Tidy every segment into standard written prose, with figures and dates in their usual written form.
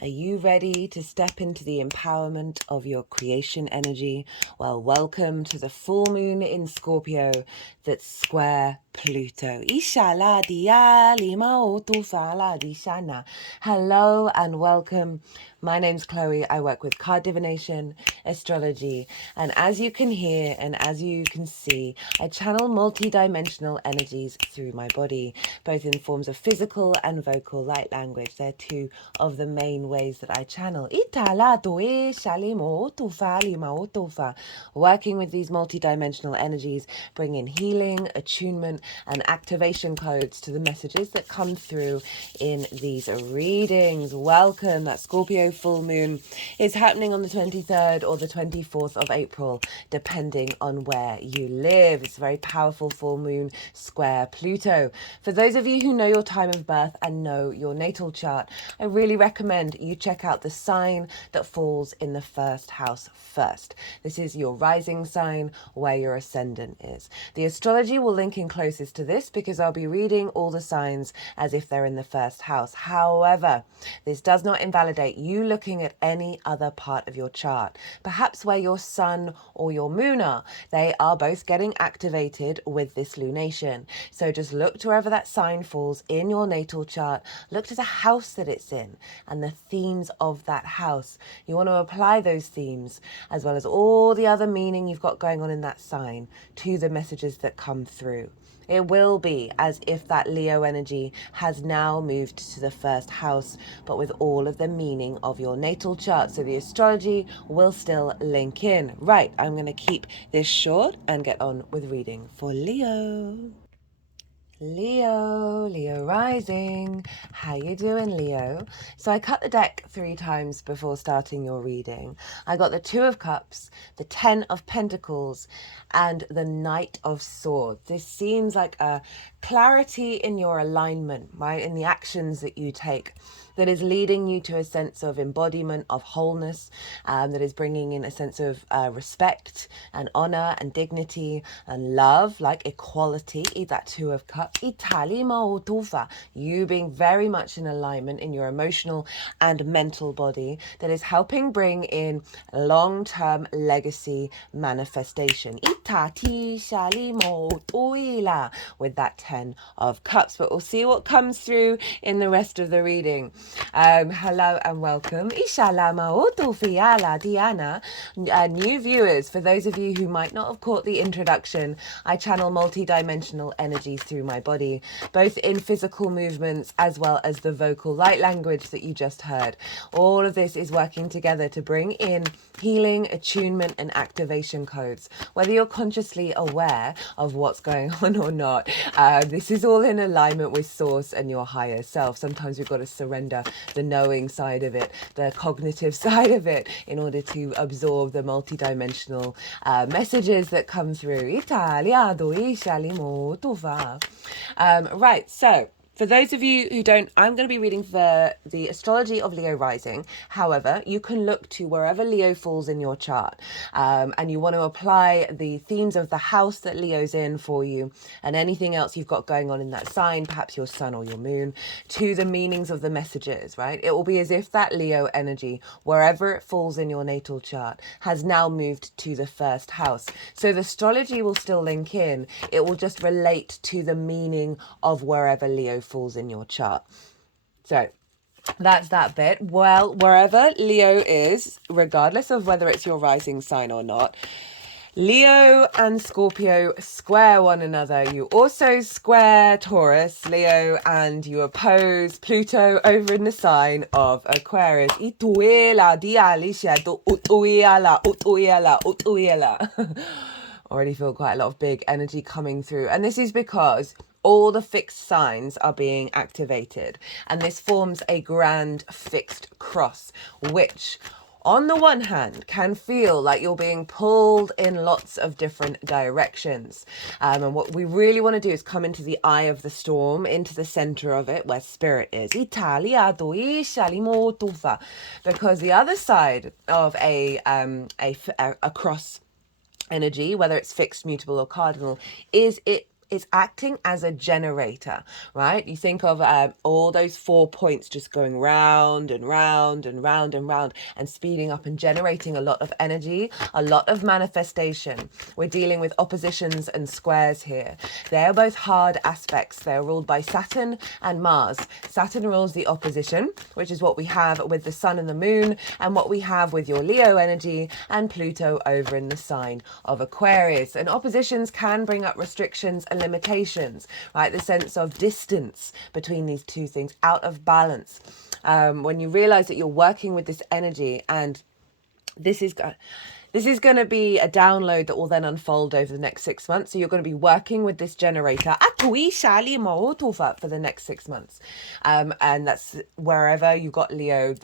Are you ready to step into the empowerment of your creation energy? Well, welcome to the full moon in Scorpio that's square Pluto. Hello and welcome. My name's Chloe. I work with card divination, astrology, and as you can hear and as you can see, I channel multi-dimensional energies through my body, both in forms of physical and vocal light language. They're two of the main ways that I channel. Working with these multi-dimensional energies, bringing healing, attunement, and activation codes to the messages that come through in these readings. Welcome. That Scorpio full moon is happening on the 23rd or the 24th of April, depending on where you live. It's a very powerful full moon square Pluto. For those of you who know your time of birth and know your natal chart, I really recommend you check out the sign that falls in the first house first. This is your rising sign, where your ascendant is. The astrology will link in closest to this because I'll be reading all the signs as if they're in the first house. However, this does not invalidate you looking at any other part of your chart. Perhaps where your sun or your moon are, they are both getting activated with this lunation. So just look to wherever that sign falls in your natal chart, look to the house that it's in and the themes of that house. You want to apply those themes as well as all the other meaning you've got going on in that sign to the messages that come through. It will be as if that Leo energy has now moved to the first house, but with all of the meaning of your natal chart. So the astrology will still link in. Right, I'm going to keep this short and get on with reading for Leo. Leo rising. How you doing, Leo? So I cut the deck 3 times before starting your reading. I got the 2 of Cups, the 10 of Pentacles, and the Knight of Swords. This seems like a clarity in your alignment, right? In the actions that you take, that is leading you to a sense of embodiment, of wholeness, that is bringing in a sense of respect and honor and dignity and love, like equality. That 2 of Cups. You being very much in alignment in your emotional and mental body, that is helping bring in long-term legacy manifestation. With that 10 of Cups. But we'll see what comes through in the rest of the reading. Hello and welcome. Diana. New viewers, for those of you who might not have caught the introduction, I channel multi-dimensional energies through my body, both in physical movements as well as the vocal light language that you just heard. All of this is working together to bring in healing, attunement, and activation codes. Whether you're consciously aware of what's going on or not, this is all in alignment with source and your higher self. Sometimes we've got to surrender the knowing side of it, the cognitive side of it, in order to absorb the multidimensional messages that come through. Right, so for those of you who don't, I'm going to be reading for the astrology of Leo rising. However, you can look to wherever Leo falls in your chart, and you want to apply the themes of the house that Leo's in for you and anything else you've got going on in that sign, perhaps your sun or your moon, to the meanings of the messages, right? It will be as if that Leo energy, wherever it falls in your natal chart, has now moved to the first house. So the astrology will still link in. It will just relate to the meaning of wherever Leo falls in your chart. So that's that bit. Well, wherever Leo is, regardless of whether it's your rising sign or not, Leo and Scorpio square one another. You also square Taurus, Leo, and you oppose Pluto over in the sign of Aquarius. Already feel quite a lot of big energy coming through. And this is because all the fixed signs are being activated. And this forms a grand fixed cross, which on the one hand can feel like you're being pulled in lots of different directions. And what we really want to do is come into the eye of the storm, into the center of it where spirit is. Because the other side of a cross energy, whether it's fixed, mutable, or cardinal, is it It's acting as a generator, right? You think of all those 4 points just going round and round and round and round and speeding up and generating a lot of energy, a lot of manifestation. We're dealing with oppositions and squares here. They're both hard aspects. They're ruled by Saturn and Mars. Saturn rules the opposition, which is what we have with the sun and the moon, and what we have with your Leo energy, and Pluto over in the sign of Aquarius. And oppositions can bring up restrictions and limitations, right? The sense of distance between these two things, out of balance. When you realize that you're working with this energy, and this is going to be a download that will then unfold over the next 6 months. So you're going to be working with this generator for the next 6 months. And that's wherever you've got Leo,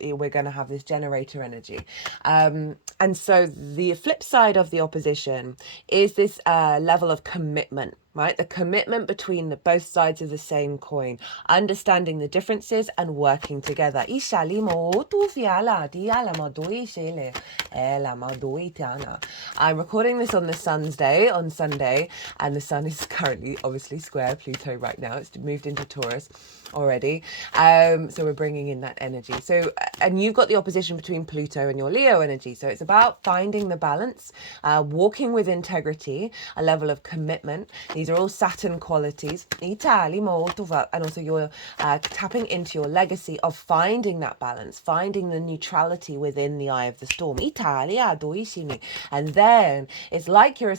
we're going to have this generator energy. And so the flip side of the opposition is this level of commitment, right? The commitment between both sides of the same coin, understanding the differences and working together. I'm recording this on the sun's day, on Sunday, and the sun is currently obviously square Pluto right now. It's moved into Taurus already. So we're bringing in that energy. So, and you've got the opposition between Pluto and your Leo energy. So it's about finding the balance, walking with integrity, a level of commitment. These are all Saturn qualities. And also you're tapping into your legacy of finding that balance, finding the neutrality within the eye of the storm. And then it's like you're a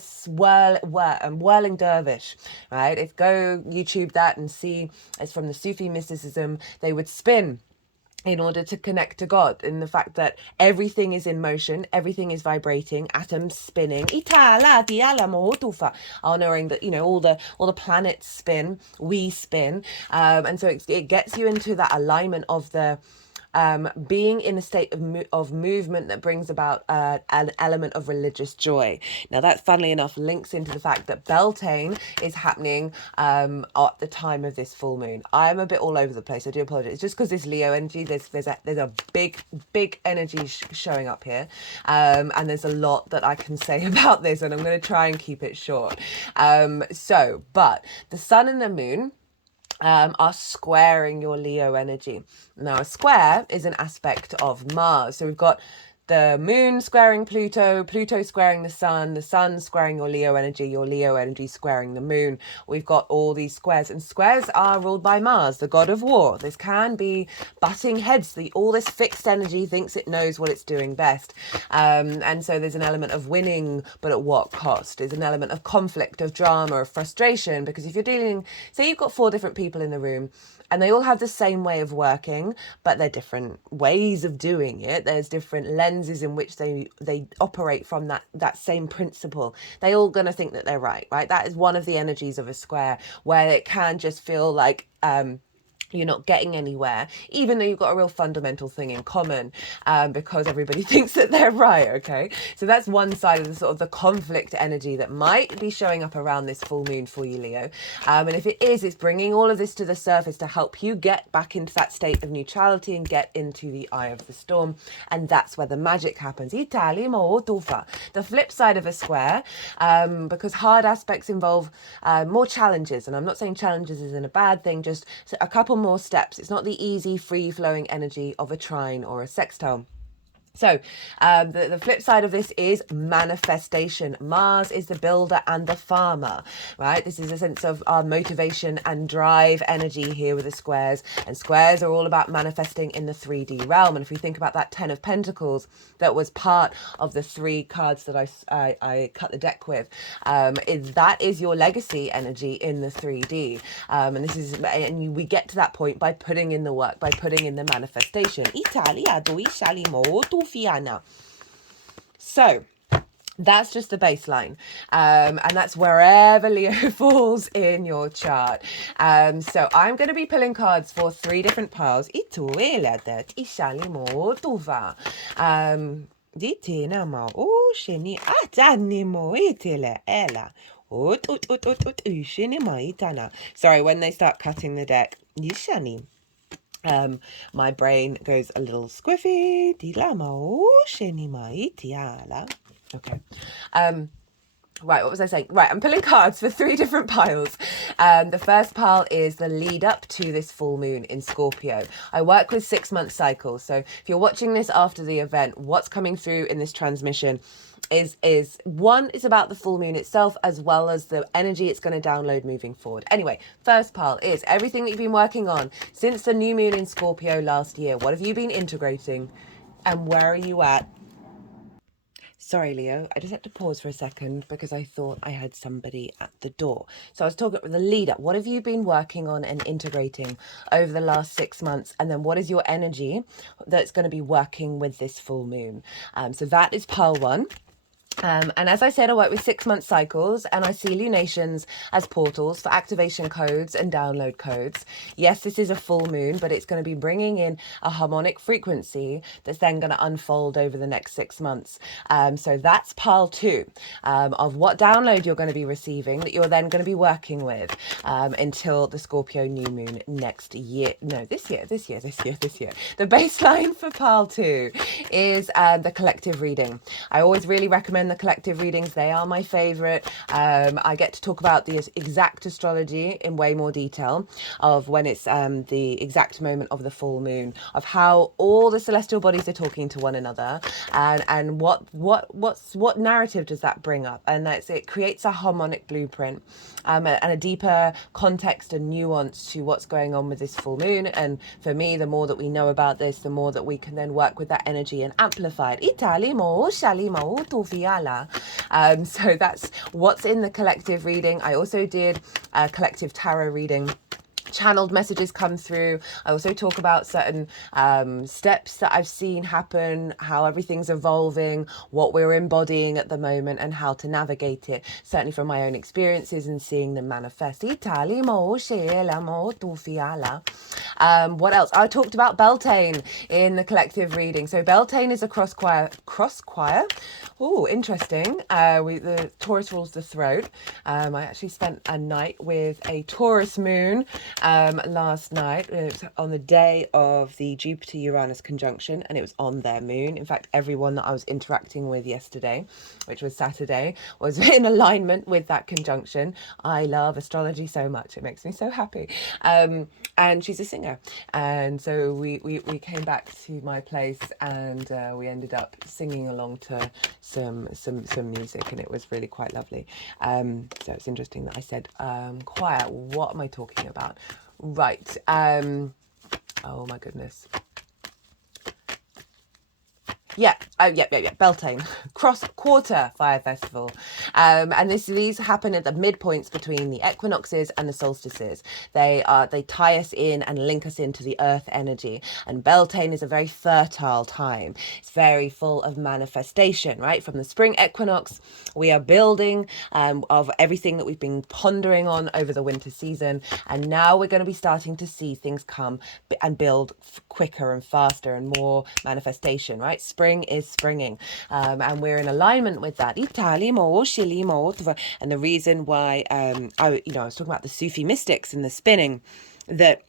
whirling dervish, right? If go YouTube that and see, it's from the Sufi mysticism, they would spin in order to connect to God, in the fact that everything is in motion, everything is vibrating, atoms spinning, honoring that, all the planets spin, we spin, and so it gets you into that alignment of the being in a state of movement that brings about an element of religious joy. Now that, funnily enough, links into the fact that Beltane is happening at the time of this full moon. I'm a bit all over the place. I do apologize. It's just because this Leo energy, there's a big energy showing up here, and there's a lot that I can say about this, and I'm going to try and keep it short. But the sun and the moon are squaring your Leo energy. Now, a square is an aspect of Mars. So we've got the moon squaring Pluto, Pluto squaring the sun squaring your Leo energy squaring the moon. We've got all these squares, and squares are ruled by Mars, the god of war. This can be butting heads. All this fixed energy thinks it knows what it's doing best. And so there's an element of winning, but at what cost? There's an element of conflict, of drama, of frustration, because if you're dealing, say you've got 4 different people in the room, and they all have the same way of working, but they're different ways of doing it. There's different lenses in which they operate from that same principle. They all going to think that they're right? That is one of the energies of a square, where it can just feel like you're not getting anywhere, even though you've got a real fundamental thing in common, because everybody thinks that they're right. Okay, so that's one side of the sort of the conflict energy that might be showing up around this full moon for you, Leo. And if it is, it's bringing all of this to the surface to help you get back into that state of neutrality and get into the eye of the storm. And that's where the magic happens. The flip side of a square, because hard aspects involve more challenges, and I'm not saying challenges isn't a bad thing, just a couple more steps. It's not the easy, free-flowing energy of a trine or a sextile. So the flip side of this is manifestation. Mars is the builder and the farmer, right? This is a sense of our motivation and drive energy here with the squares. And squares are all about manifesting in the 3D realm. And if we think about that 10 of Pentacles, that was part of the 3 cards that I cut the deck with, that is your legacy energy in the 3D. We get to that point by putting in the work, by putting in the manifestation. So that's just the baseline, and that's wherever Leo falls in your chart. So I'm going to be pulling cards for 3 different piles. Sorry, when they start cutting the deck, my brain goes a little squiffy. Okay. Right, what was I saying? Right, I'm pulling cards for 3 different piles. The first pile is the lead up to this full moon in Scorpio. I work with 6-month cycles, so if you're watching this after the event, what's coming through in this transmission is one is about the full moon itself, as well as the energy it's going to download moving forward. Anyway, first pile is everything that you've been working on since the new moon in Scorpio last year. What have you been integrating, and where are you at? Sorry, Leo, I just had to pause for a second because I thought I had somebody at the door. So I was talking with the leader. What have you been working on and integrating over the last 6 months? And then what is your energy that's going to be working with this full moon? So that is pile 1. And as I said, I work with 6-month cycles, and I see lunations as portals for activation codes and download codes. Yes, this is a full moon, but it's going to be bringing in a harmonic frequency that's then going to unfold over the next 6 months. So that's pile 2 of what download you're going to be receiving that you're then going to be working with until the Scorpio new moon next year. No, this year. The baseline for pile 2 is the collective reading. I always really recommend the collective readings. They are my favorite. I get to talk about the exact astrology in way more detail of when it's the exact moment of the full moon, of how all the celestial bodies are talking to one another, and what narrative does that bring up, and it creates a harmonic blueprint and a deeper context and nuance to what's going on with this full moon. And for me, the more that we know about this, the more that we can then work with that energy and amplify it. So that's what's in the collective reading. I also did a collective tarot reading. Channeled messages come through. I also talk about certain steps that I've seen happen, how everything's evolving, what we're embodying at the moment, and how to navigate it, certainly from my own experiences and seeing them manifest. What else? I talked about Beltane in the collective reading. So Beltane is a cross choir. Oh, interesting. The Taurus rules the throat. I actually spent a night with a Taurus moon last night. It was on the day of the Jupiter-Uranus conjunction, and it was on their moon. In fact, everyone that I was interacting with yesterday, which was Saturday, was in alignment with that conjunction. I love astrology so much. It makes me so happy. And she's a singer. And so we came back to my place, and we ended up singing along to some music, and it was really quite lovely. So it's interesting that I said choir. What am I talking about? Right. Oh my goodness. Yeah, Beltane, Cross Quarter Fire Festival. And these happen at the midpoints between the equinoxes and the solstices. They tie us in and link us into the earth energy. And Beltane is a very fertile time. It's very full of manifestation, right? From the spring equinox, we are building of everything that we've been pondering on over the winter season. And now we're going to be starting to see things come and build quicker and faster and more manifestation, right? Spring is springing, and we're in alignment with that. And the reason why I was talking about the Sufi mystics and the spinning, that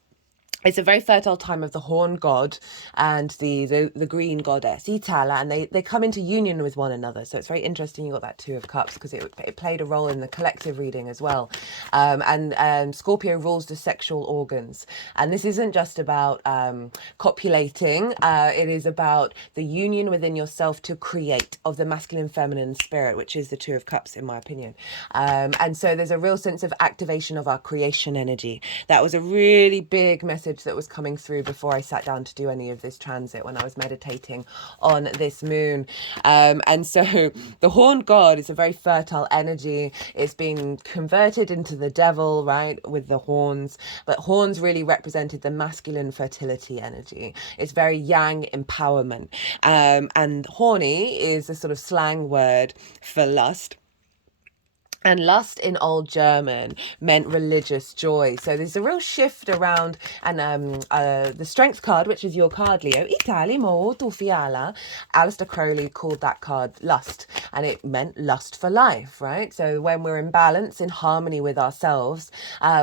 it's a very fertile time of the horn god and the green goddess Itala, and they come into union with one another. So it's very interesting you got that 2 of Cups, because it played a role in the collective reading as well. And Scorpio rules the sexual organs, and this isn't just about copulating. It is about the union within yourself to create of the masculine feminine spirit, which is the 2 of Cups in my opinion. And so there's a real sense of activation of our creation energy. That was a really big message that was coming through before I sat down to do any of this transit, when I was meditating on this moon. And so the horned god is a very fertile energy. It's being converted into the devil, right, with the horns, but horns really represented the masculine fertility energy. It's very yang empowerment. And horny is a sort of slang word for lust. And lust in Old German meant religious joy. So there's a real shift around, and the Strength card, which is your card, Leo, Itali molto fiala. Aleister Crowley called that card lust, and it meant lust for life, right? So when we're in balance, in harmony with ourselves,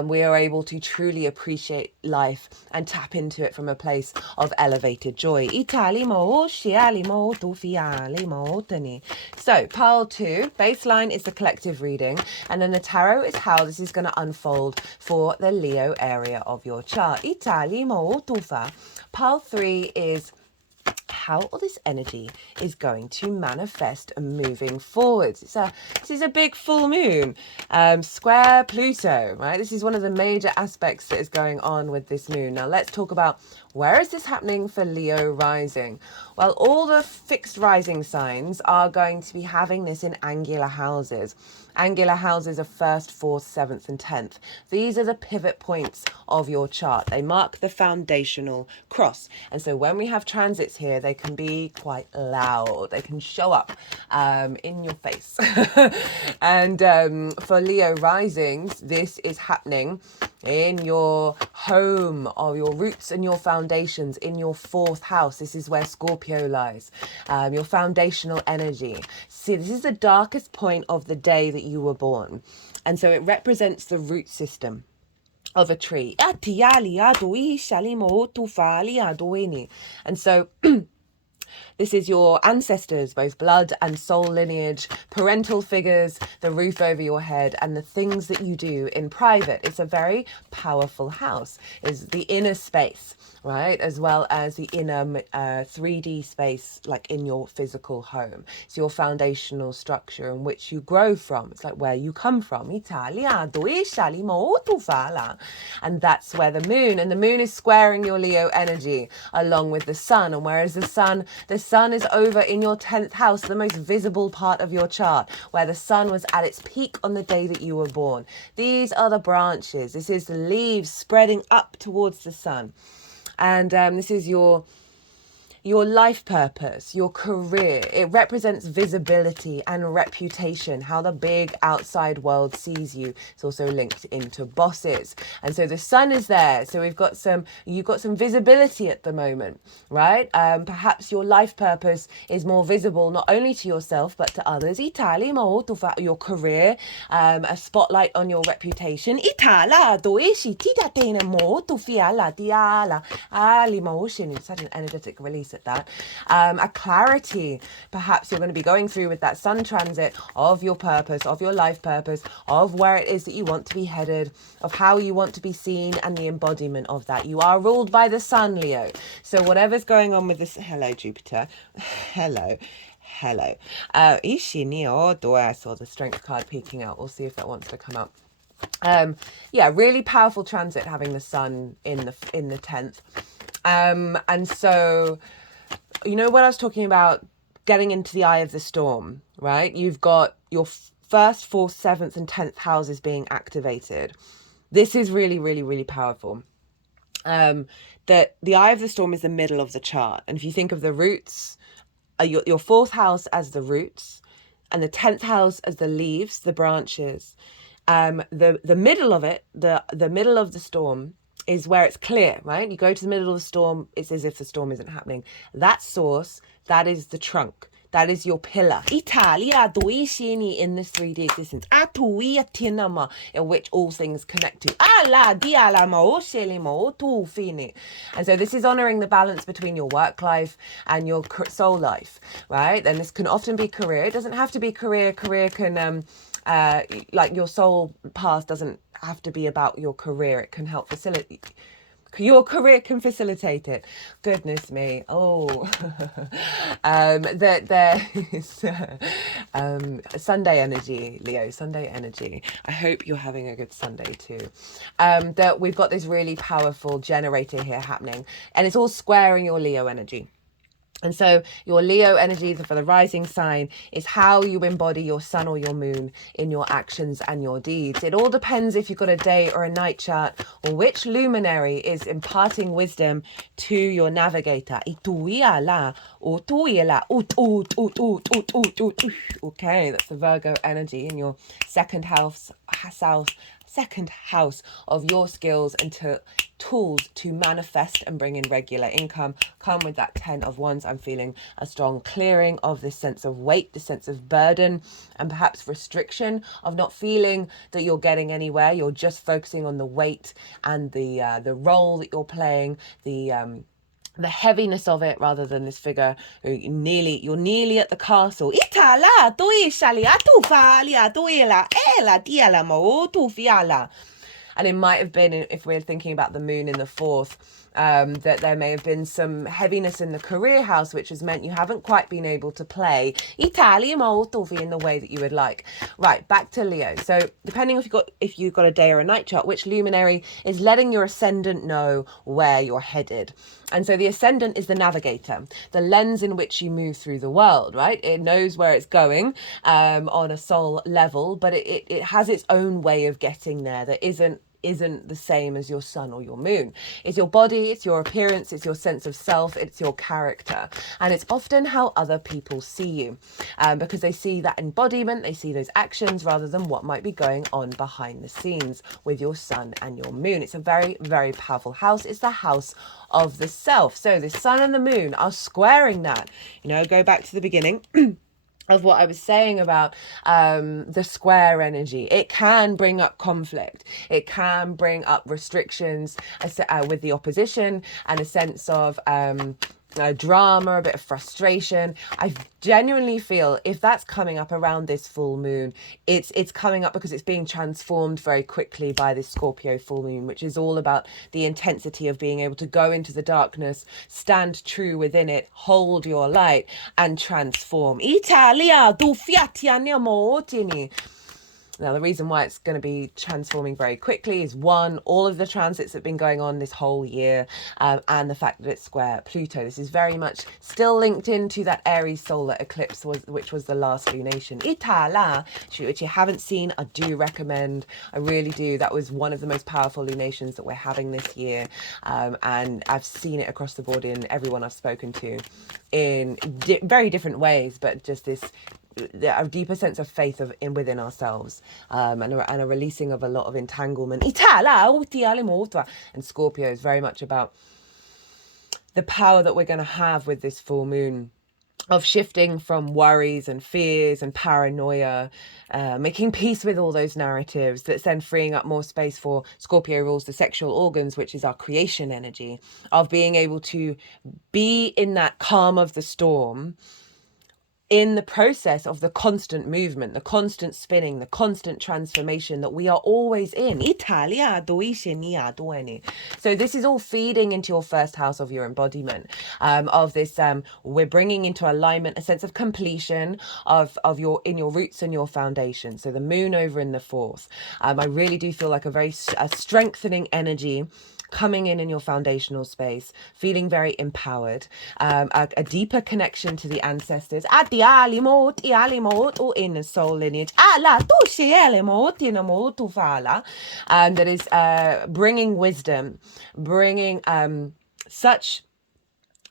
we are able to truly appreciate life and tap into it from a place of elevated joy. Itali mo shiali molto fiali molteni. So pile 2, baseline is the collective reading. And then the tarot is how this is going to unfold for the Leo area of your chart. Itali mo tufa. Pile 3 is how all this energy is going to manifest moving forwards. This is a big full moon, square Pluto, right? This is one of the major aspects that is going on with this moon. Now let's talk about where is this happening for Leo rising. Well, all the fixed rising signs are going to be having this in angular houses. Angular houses are 1st, 4th, 7th and 10th. These are the pivot points of your chart. They mark the foundational cross. And so when we have transits here, they can be quite loud. They can show up in your face. And for Leo risings, this is happening in your home, or your roots and your foundations, in your 4th house. This is where Scorpio lies, your foundational energy. See, this is the darkest point of the day that you were born. And so it represents the root system of a tree. And so this is your ancestors, both blood and soul lineage, parental figures, the roof over your head, and the things that you do in private. It's a very powerful house. It's the inner space, right? As well as the inner 3D space, like in your physical home. It's your foundational structure in which you grow from. It's like where you come from. And that's where the moon is squaring your Leo energy along with the sun. And whereas the sun is over in your 10th house, the most visible part of your chart, where the sun was at its peak on the day that you were born. These are the branches. This is the leaves spreading up towards the sun. And this is your life purpose, your career. It represents visibility and reputation, how the big outside world sees you. It's also linked into bosses. And so the sun is there. So you've got some visibility at the moment, right? Perhaps your life purpose is more visible, not only to yourself, but to others. Your career, a spotlight on your reputation. Such an energetic release at that. A clarity, perhaps you're going to be going through with that sun transit of your purpose, of your life purpose, of where it is that you want to be headed, of how you want to be seen, and the embodiment of that. You are ruled by the sun, Leo. So whatever's going on with this, hello Jupiter, hello. I saw the strength card peeking out. We'll see if that wants to come up. Yeah, really powerful transit having the sun in the 10th. And so, you know, when I was talking about getting into the eye of the storm, right? You've got your 1st, 4th, 7th and 10th houses being activated. This is really, really, really powerful. That the eye of the storm is the middle of the chart. And if you think of the roots, your 4th house as the roots and the 10th house as the leaves, the branches, the middle of it, the middle of the storm is where it's clear, right? You go to the middle of the storm, it's as if the storm isn't happening. That source, that is the trunk. That is your pillar. Italia duishini in this 3D existence. Atuia tinama, in which all things connect to. And so this is honoring the balance between your work life and your soul life, right? And this can often be career. It doesn't have to be career. Career can, like your soul path doesn't have to be about your career. It can help facilitate. Your career can facilitate it. Goodness me. Oh, that there is Sunday energy, Leo, Sunday energy. I hope you're having a good Sunday too. That we've got this really powerful generator here happening, and it's all squaring your Leo energy. And so your Leo energy for the rising sign is how you embody your sun or your moon in your actions and your deeds. It all depends if you've got a day or a night chart or which luminary is imparting wisdom to your navigator. Okay, that's the Virgo energy in your second house of your skills and tools to manifest and bring in regular income. Come with that 10 of wands. I'm feeling a strong clearing of this sense of weight, this sense of burden, and perhaps restriction of not feeling that you're getting anywhere. You're just focusing on the weight and the role that you're playing, the heaviness of it, rather than this figure who you're nearly at the castle. And it might have been, if we're thinking about the moon in the fourth, that there may have been some heaviness in the career house, which has meant you haven't quite been able to play Italia molto in the way that you would like. Right, back to Leo. So depending if you've got a day or a night chart, which luminary is letting your ascendant know where you're headed. And so the ascendant is the navigator, the lens in which you move through the world, right? It knows where it's going on a soul level, but it has its own way of getting there that isn't the same as your sun or your moon. It's your body, it's your appearance, it's your sense of self, it's your character. And it's often how other people see you because they see that embodiment, they see those actions rather than what might be going on behind the scenes with your sun and your moon. It's a very, very powerful house. It's the house of the self. So the sun and the moon are squaring that. Go back to the beginning of what I was saying about the square energy. It can bring up conflict. It can bring up restrictions with the opposition and a sense of drama, a bit of frustration. I genuinely feel if that's coming up around this full moon, it's coming up because it's being transformed very quickly by this Scorpio full moon, which is all about the intensity of being able to go into the darkness, stand true within it, hold your light, and transform. Italia, tu fiat. Now, the reason why it's going to be transforming very quickly is one, all of the transits that have been going on this whole year, and the fact that it's square Pluto. This is very much still linked into that Aries solar eclipse, which was the last lunation. Itala, which you haven't seen, I do recommend. I really do. That was one of the most powerful lunations that we're having this year, and I've seen it across the board in everyone I've spoken to in very different ways, but just this a deeper sense of faith within ourselves, and a releasing of a lot of entanglement. And Scorpio is very much about the power that we're going to have with this full moon, of shifting from worries and fears and paranoia, making peace with all those narratives. That's then freeing up more space for Scorpio rules the sexual organs, which is our creation energy, of being able to be in that calm of the storm, in the process of the constant movement, the constant spinning, the constant transformation that we are always in. So this is all feeding into your first house of your embodiment, of this, we're bringing into alignment a sense of completion of your roots and your foundation. So the moon over in the fourth, I really do feel like a strengthening energy coming in your foundational space, feeling very empowered, a deeper connection to the ancestors, or in the soul lineage, that is bringing wisdom, bringing such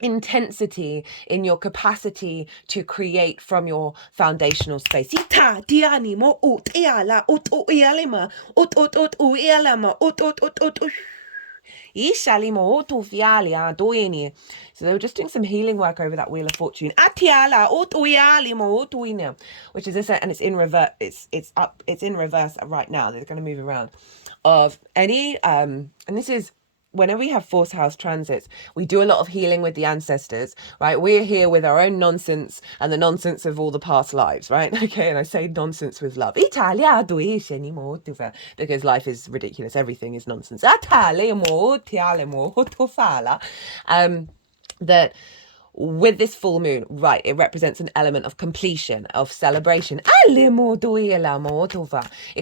intensity in your capacity to create from your foundational space. So they were just doing some healing work over that Wheel of Fortune, which is this, and it's in reverse. It's in reverse right now. They're going to move around of any and this is whenever we have fourth house transits, we do a lot of healing with the ancestors, right? We're here with our own nonsense and the nonsense of all the past lives, right? Okay, and I say nonsense with love. Because life is ridiculous. Everything is nonsense. That with this full moon, right, it represents an element of completion, of celebration. It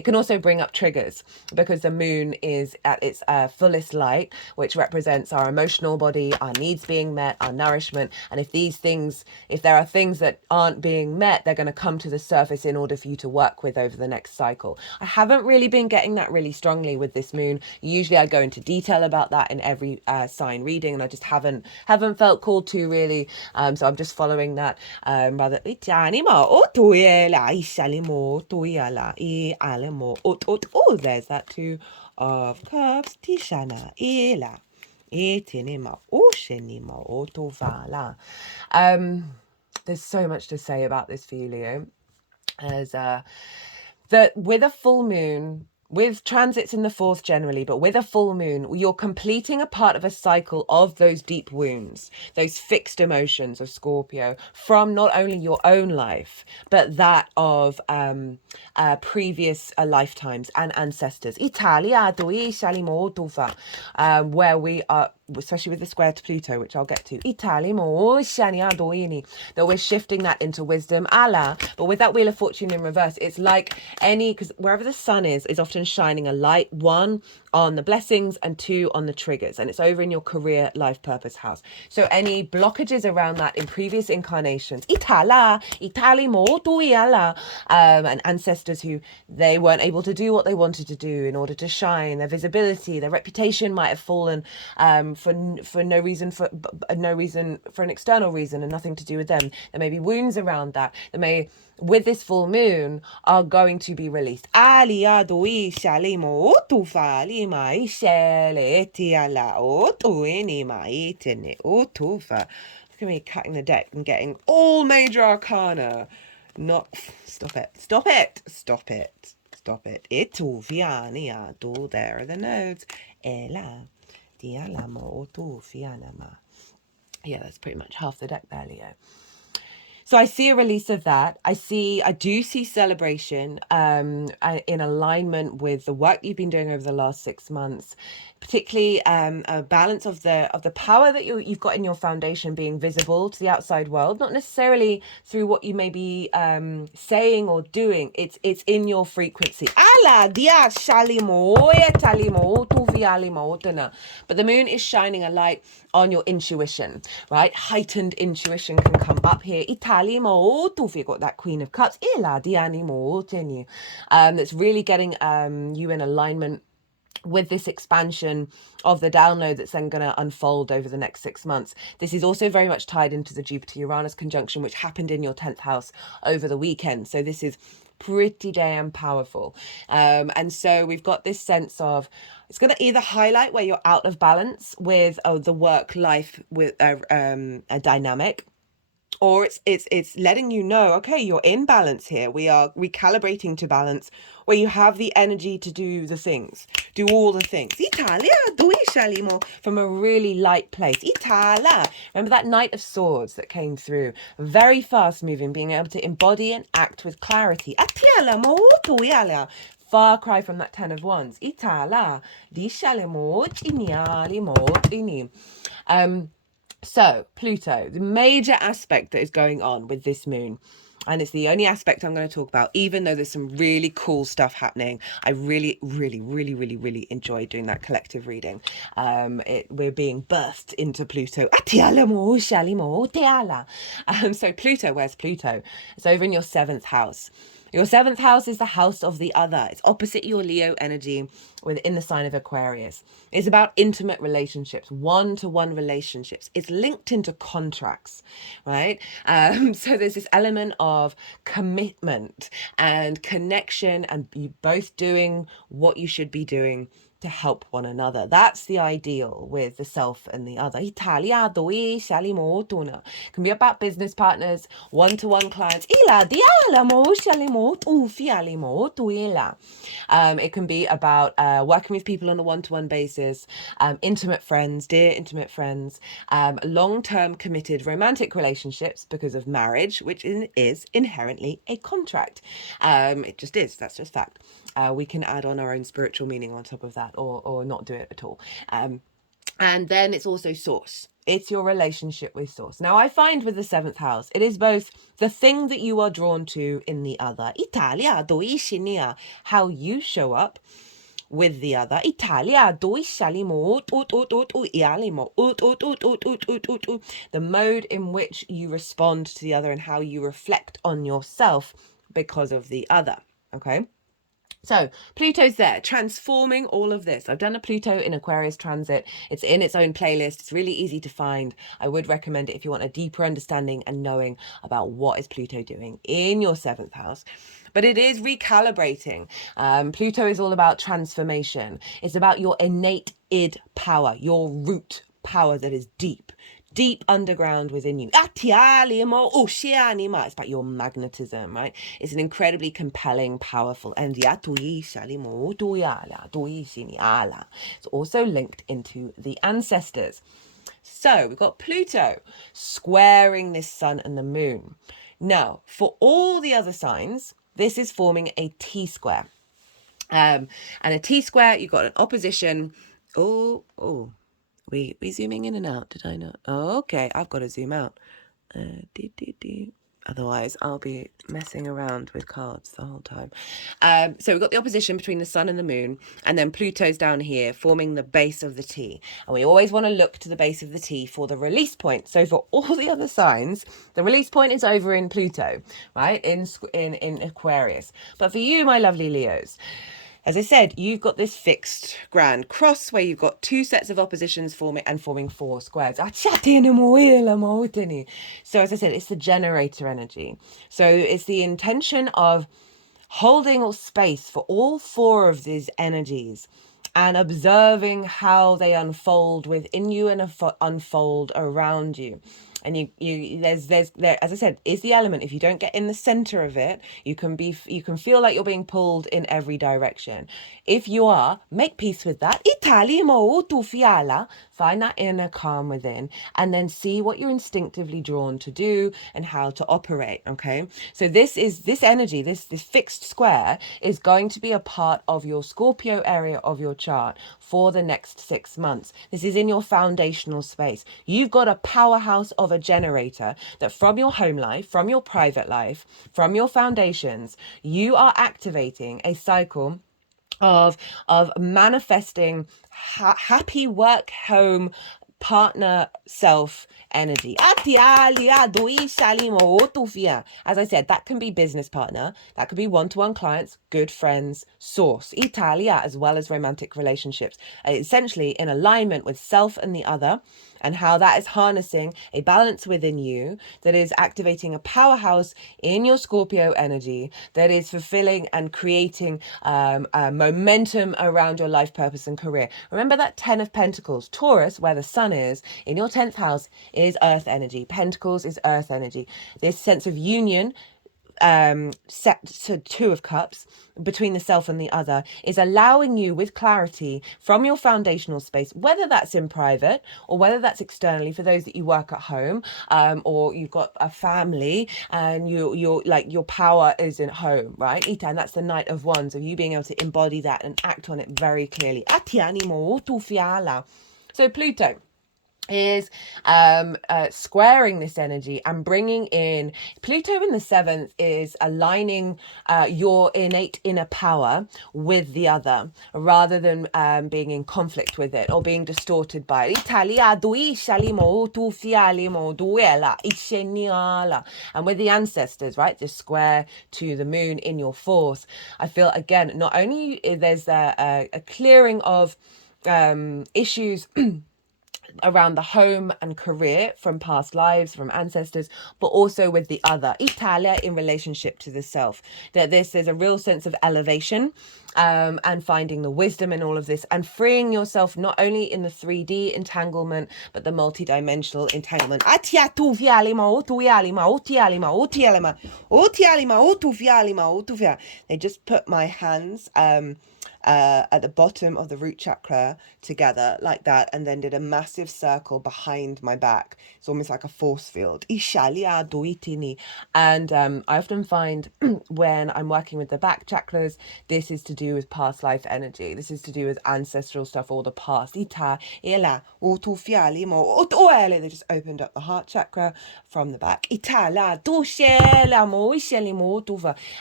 can also bring up triggers because the moon is at its fullest light, which represents our emotional body, our needs being met, our nourishment. And if there are things that aren't being met, they're going to come to the surface in order for you to work with over the next cycle. I haven't really been getting that really strongly with this moon. Usually I go into detail about that in every sign reading, and I just haven't felt called to really. So I'm just following that rather. Oh, there's that two of cups. Tishana ela. There's so much to say about this for you, Leo. As that with a full moon, with transits in the fourth generally, but with a full moon, you're completing a part of a cycle of those deep wounds, those fixed emotions of Scorpio from not only your own life, but that of previous lifetimes and ancestors. Where we are, especially with the square to Pluto, which I'll get to, that we're shifting that into wisdom, but with that Wheel of Fortune in reverse, it's like because wherever the sun is often shining a light, one on the blessings and two on the triggers, and it's over in your career, life, purpose house. So any blockages around that in previous incarnations, and ancestors who they weren't able to do what they wanted to do in order to shine, their visibility, their reputation might have fallen for no reason, for an external reason and nothing to do with them. There may be wounds around that. There may, with this full moon, are going to be released. Look at me cutting the deck and getting all major arcana. Not stop it. There are the nodes. Yeah, that's pretty much half the deck there, Leo. So I see a release of that. I do see celebration in alignment with the work you've been doing over the last 6 months, particularly a balance of the power that you've got in your foundation being visible to the outside world, not necessarily through what you may be saying or doing. It's in your frequency. But the moon is shining a light on your intuition, right? Heightened intuition can come up here. You've got that Queen of Cups. That's really getting you in alignment with this expansion of the download that's then going to unfold over the next 6 months. This is also very much tied into the Jupiter-Uranus conjunction, which happened in your 10th house over the weekend. So this is pretty damn powerful. And so we've got this sense of, it's going to either highlight where you're out of balance with the work life with a dynamic, or it's letting you know, okay, you're in balance here. We are recalibrating to balance, where you have the energy to do all the things. From a really light place. Remember that Knight of Swords that came through? Very fast moving, being able to embody and act with clarity. Far cry from that Ten of Wands. So, Pluto, the major aspect that is going on with this moon, and it's the only aspect I'm going to talk about, even though there's some really cool stuff happening. I really, really, really, really, really enjoy doing that collective reading. We're being birthed into Pluto. So Pluto, where's Pluto? It's over in your 7th house. Your 7th house is the house of the other. It's opposite your Leo energy within the sign of Aquarius. It's about intimate relationships, one-to-one relationships. It's linked into contracts, right? So there's this element of commitment and connection, and you both doing what you should be doing to help one another. That's the ideal with the self and the other. It can be about business partners, one-to-one clients. It can be about working with people on a one-to-one basis, intimate friends, dear intimate friends, long-term committed romantic relationships because of marriage, which is inherently a contract. It just is. That's just fact. We can add on our own spiritual meaning on top of that, or not do it at all. And then it's also source. It's your relationship with source. Now, I find with the seventh house, it is both the thing that you are drawn to in the other, Italia, doishinia, how you show up with the other. Italia, doishalimo, the mode in which you respond to the other and how you reflect on yourself because of the other. Okay. So Pluto's there, transforming all of this. I've done a Pluto in Aquarius transit. It's in its own playlist. It's really easy to find. I would recommend it if you want a deeper understanding and knowing about what is Pluto doing in your seventh house. But it is recalibrating. Pluto is all about transformation. It's about your innate id power, your root power that is deep underground within you. It's about your magnetism, right? It's an incredibly compelling, powerful, and it's also linked into the ancestors. So we've got Pluto squaring this sun and the moon. Now, for all the other signs, this is forming a T-square. And a T-square, you've got an opposition. We zooming in and out, did I not? Oh, okay, I've got to zoom out. Otherwise, I'll be messing around with cards the whole time. So we've got the opposition between the sun and the moon, and then Pluto's down here forming the base of the T. And we always want to look to the base of the T for the release point. So for all the other signs, the release point is over in Pluto, right? In Aquarius. But for you, my lovely Leos, as I said, you've got this fixed grand cross where you've got two sets of oppositions forming four squares. So as I said, it's the generator energy. So it's the intention of holding space for all four of these energies and observing how they unfold within you and unfold around you. And there's as I said, is the element. If you don't get in the center of it, you can feel like you're being pulled in every direction. If you are, make peace with that. Find that inner calm within, and then see what you're instinctively drawn to do and how to operate. Okay, so this energy, this fixed square is going to be a part of your Scorpio area of your chart for the next 6 months. This is in your foundational space. You've got a powerhouse of a generator that from your home life, from your private life, from your foundations, you are activating a cycle of manifesting happy work, home, partner, self energy. As I said, that can be business partner, that could be one-to-one clients, good friends, source, Italia, as well as romantic relationships, essentially in alignment with self and the other, and how that is harnessing a balance within you that is activating a powerhouse in your Scorpio energy that is fulfilling and creating momentum around your life purpose and career. Remember that 10 of Pentacles, Taurus, where the sun is, in your 10th house is earth energy. Pentacles is earth energy. This sense of union, set to 2 of Cups between the self and the other, is allowing you with clarity from your foundational space, whether that's in private or whether that's externally for those that you work at home, or you've got a family and you're like your power is at home, right? And that's the Knight of Wands, of you being able to embody that and act on it very clearly. So Pluto is squaring this energy and bringing in Pluto in the 7th is aligning your innate inner power with the other rather than being in conflict with it or being distorted by it. And with the ancestors, right, the square to the moon in your 4th, I feel again not only there's a clearing of issues around the home and career from past lives, from ancestors, but also with the other, Italia, in relationship to the self. That there's a real sense of elevation and finding the wisdom in all of this and freeing yourself not only in the 3D entanglement, but the multidimensional entanglement. They just put my hands at the bottom of the root chakra together like that, and then did a massive circle behind my back. It's almost like a force field. And I often find when I'm working with the back chakras, this is to do with past life energy. This is to do with ancestral stuff, all the past. They just opened up the heart chakra from the back.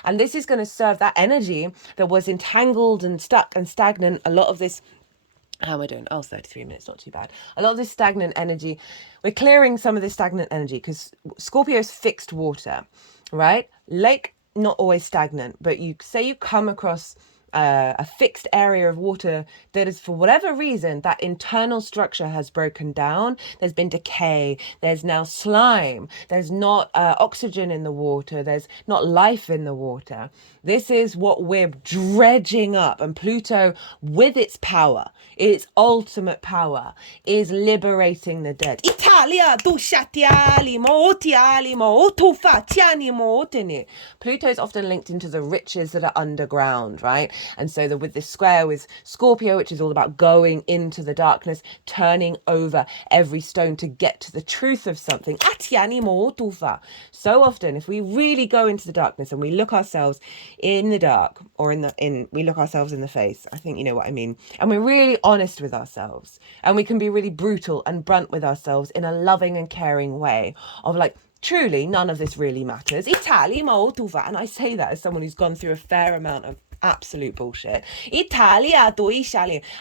And this is going to serve that energy that was entangled and stuck and stagnant. A lot of this, how am I doing? Oh, 33 minutes, not too bad. A lot of this stagnant energy, we're clearing some of this stagnant energy, because Scorpio is fixed water, right? Lake, not always stagnant, but you say you come across a fixed area of water that is, for whatever reason, that internal structure has broken down. There's been decay. There's now slime. There's not oxygen in the water. There's not life in the water. This is what we're dredging up. And Pluto, with its power, its ultimate power, is liberating the dead. Italia, Pluto is often linked into the riches that are underground, right? And so with this square with Scorpio, which is all about going into the darkness, turning over every stone to get to the truth of something. So often, if we really go into the darkness and we look ourselves in the dark, or we look ourselves in the face, I think you know what I mean, and we're really honest with ourselves, and we can be really brutal and blunt with ourselves in a loving and caring way of like, truly, none of this really matters. And I say that as someone who's gone through a fair amount of absolute bullshit.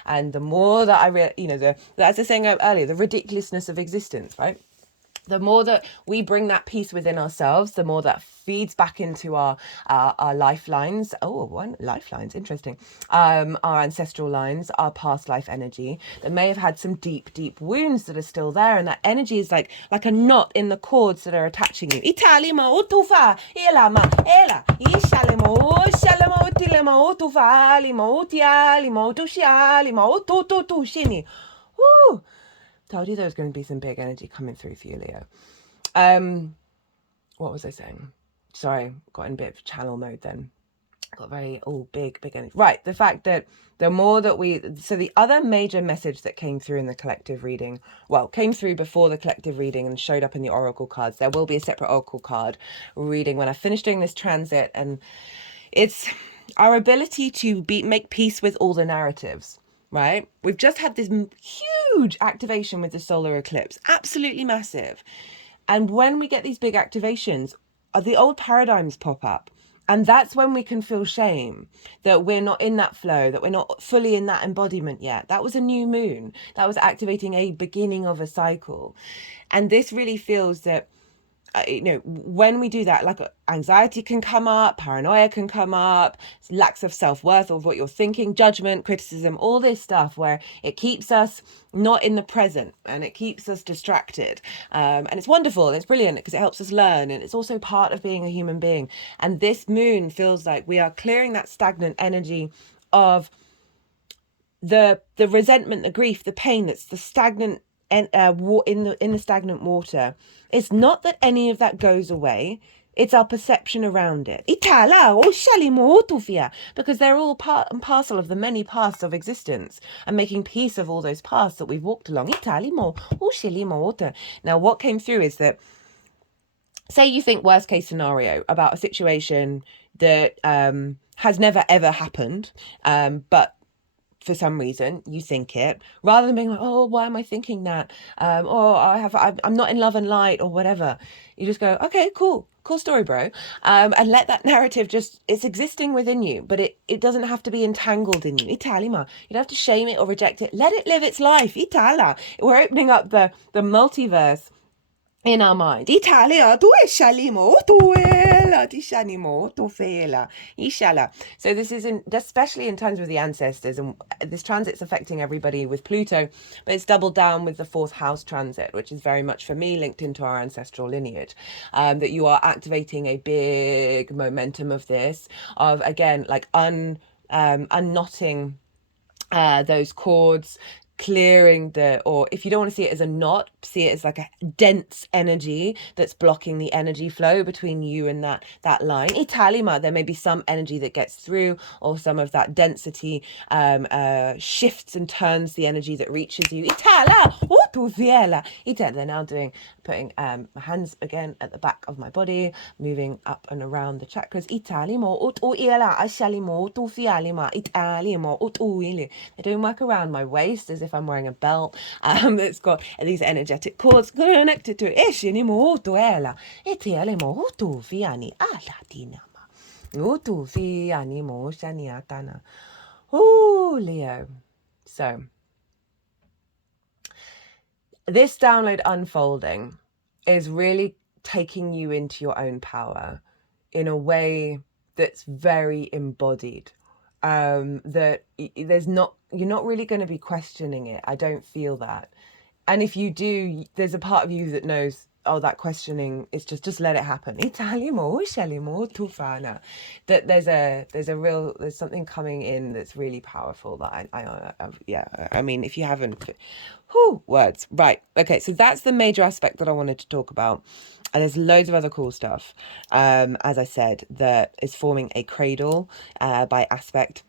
And the more that as I was saying earlier, the ridiculousness of existence, right? The more that we bring that peace within ourselves, the more that feeds back into our lifelines. Lifelines, interesting. Our ancestral lines, our past life energy that may have had some deep, deep wounds that are still there, and that energy is like a knot in the cords that are attaching you. Woo! Told you there was going to be some big energy coming through for you, Leo. What was I saying? Sorry, got in a bit of channel mode then. Got very, big energy. Right, the fact that the more that so the other major message that came through in the collective reading, came through before the collective reading and showed up in the oracle cards. There will be a separate oracle card reading when I finish doing this transit, and it's our ability to make peace with all the narratives. Right? We've just had this huge activation with the solar eclipse, absolutely massive. And when we get these big activations, the old paradigms pop up. And that's when we can feel shame that we're not in that flow, that we're not fully in that embodiment yet. That was a new moon. That was activating a beginning of a cycle. And this really feels that, when we do that, like anxiety can come up, paranoia can come up, lacks of self-worth of what you're thinking, judgment, criticism, all this stuff where it keeps us not in the present and it keeps us distracted. And it's wonderful and it's brilliant because it helps us learn, and it's also part of being a human being. And this moon feels like we are clearing that stagnant energy of the resentment, the grief, the pain that's the stagnant in the stagnant water. It's not that any of that goes away. It's our perception around it. Because they're all part and parcel of the many paths of existence, and making peace of all those paths that we've walked along. Now, what came through is that, say you think worst case scenario about a situation that has never ever happened, but for some reason you think it, rather than being like, oh, why am I thinking that? Or I'm not in love and light, or whatever. You just go, okay, cool story, bro. And let that narrative it's existing within you, but it doesn't have to be entangled in you. You don't have to shame it or reject it. Let it live its life. We're opening up the multiverse in our mind. So this is especially in times with the ancestors, and this transit's affecting everybody with Pluto, but it's doubled down with the 4th house transit, which is very much for me linked into our ancestral lineage, that you are activating a big momentum of this, of again, like unknotting those cords, clearing or if you don't want to see it as a knot, see it as like a dense energy that's blocking the energy flow between you and that line. Italima, there may be some energy that gets through, or some of that density shifts and turns the energy that reaches you. Itala, they're now putting my hands again at the back of my body, moving up and around the chakras. They're doing work around my waist as if I'm wearing a belt. It's got these energetic cords connected to it. Oh, Leo. So this download unfolding is really taking you into your own power in a way that's very embodied. That you're not really going to be questioning it. I don't feel that. And if you do, there's a part of you that knows, oh, that questioning is just let it happen. That there's something coming in that's really powerful that I mean, if you haven't, words. Right. Okay. So that's the major aspect that I wanted to talk about. And there's loads of other cool stuff, as I said, that is forming a cradle by aspect.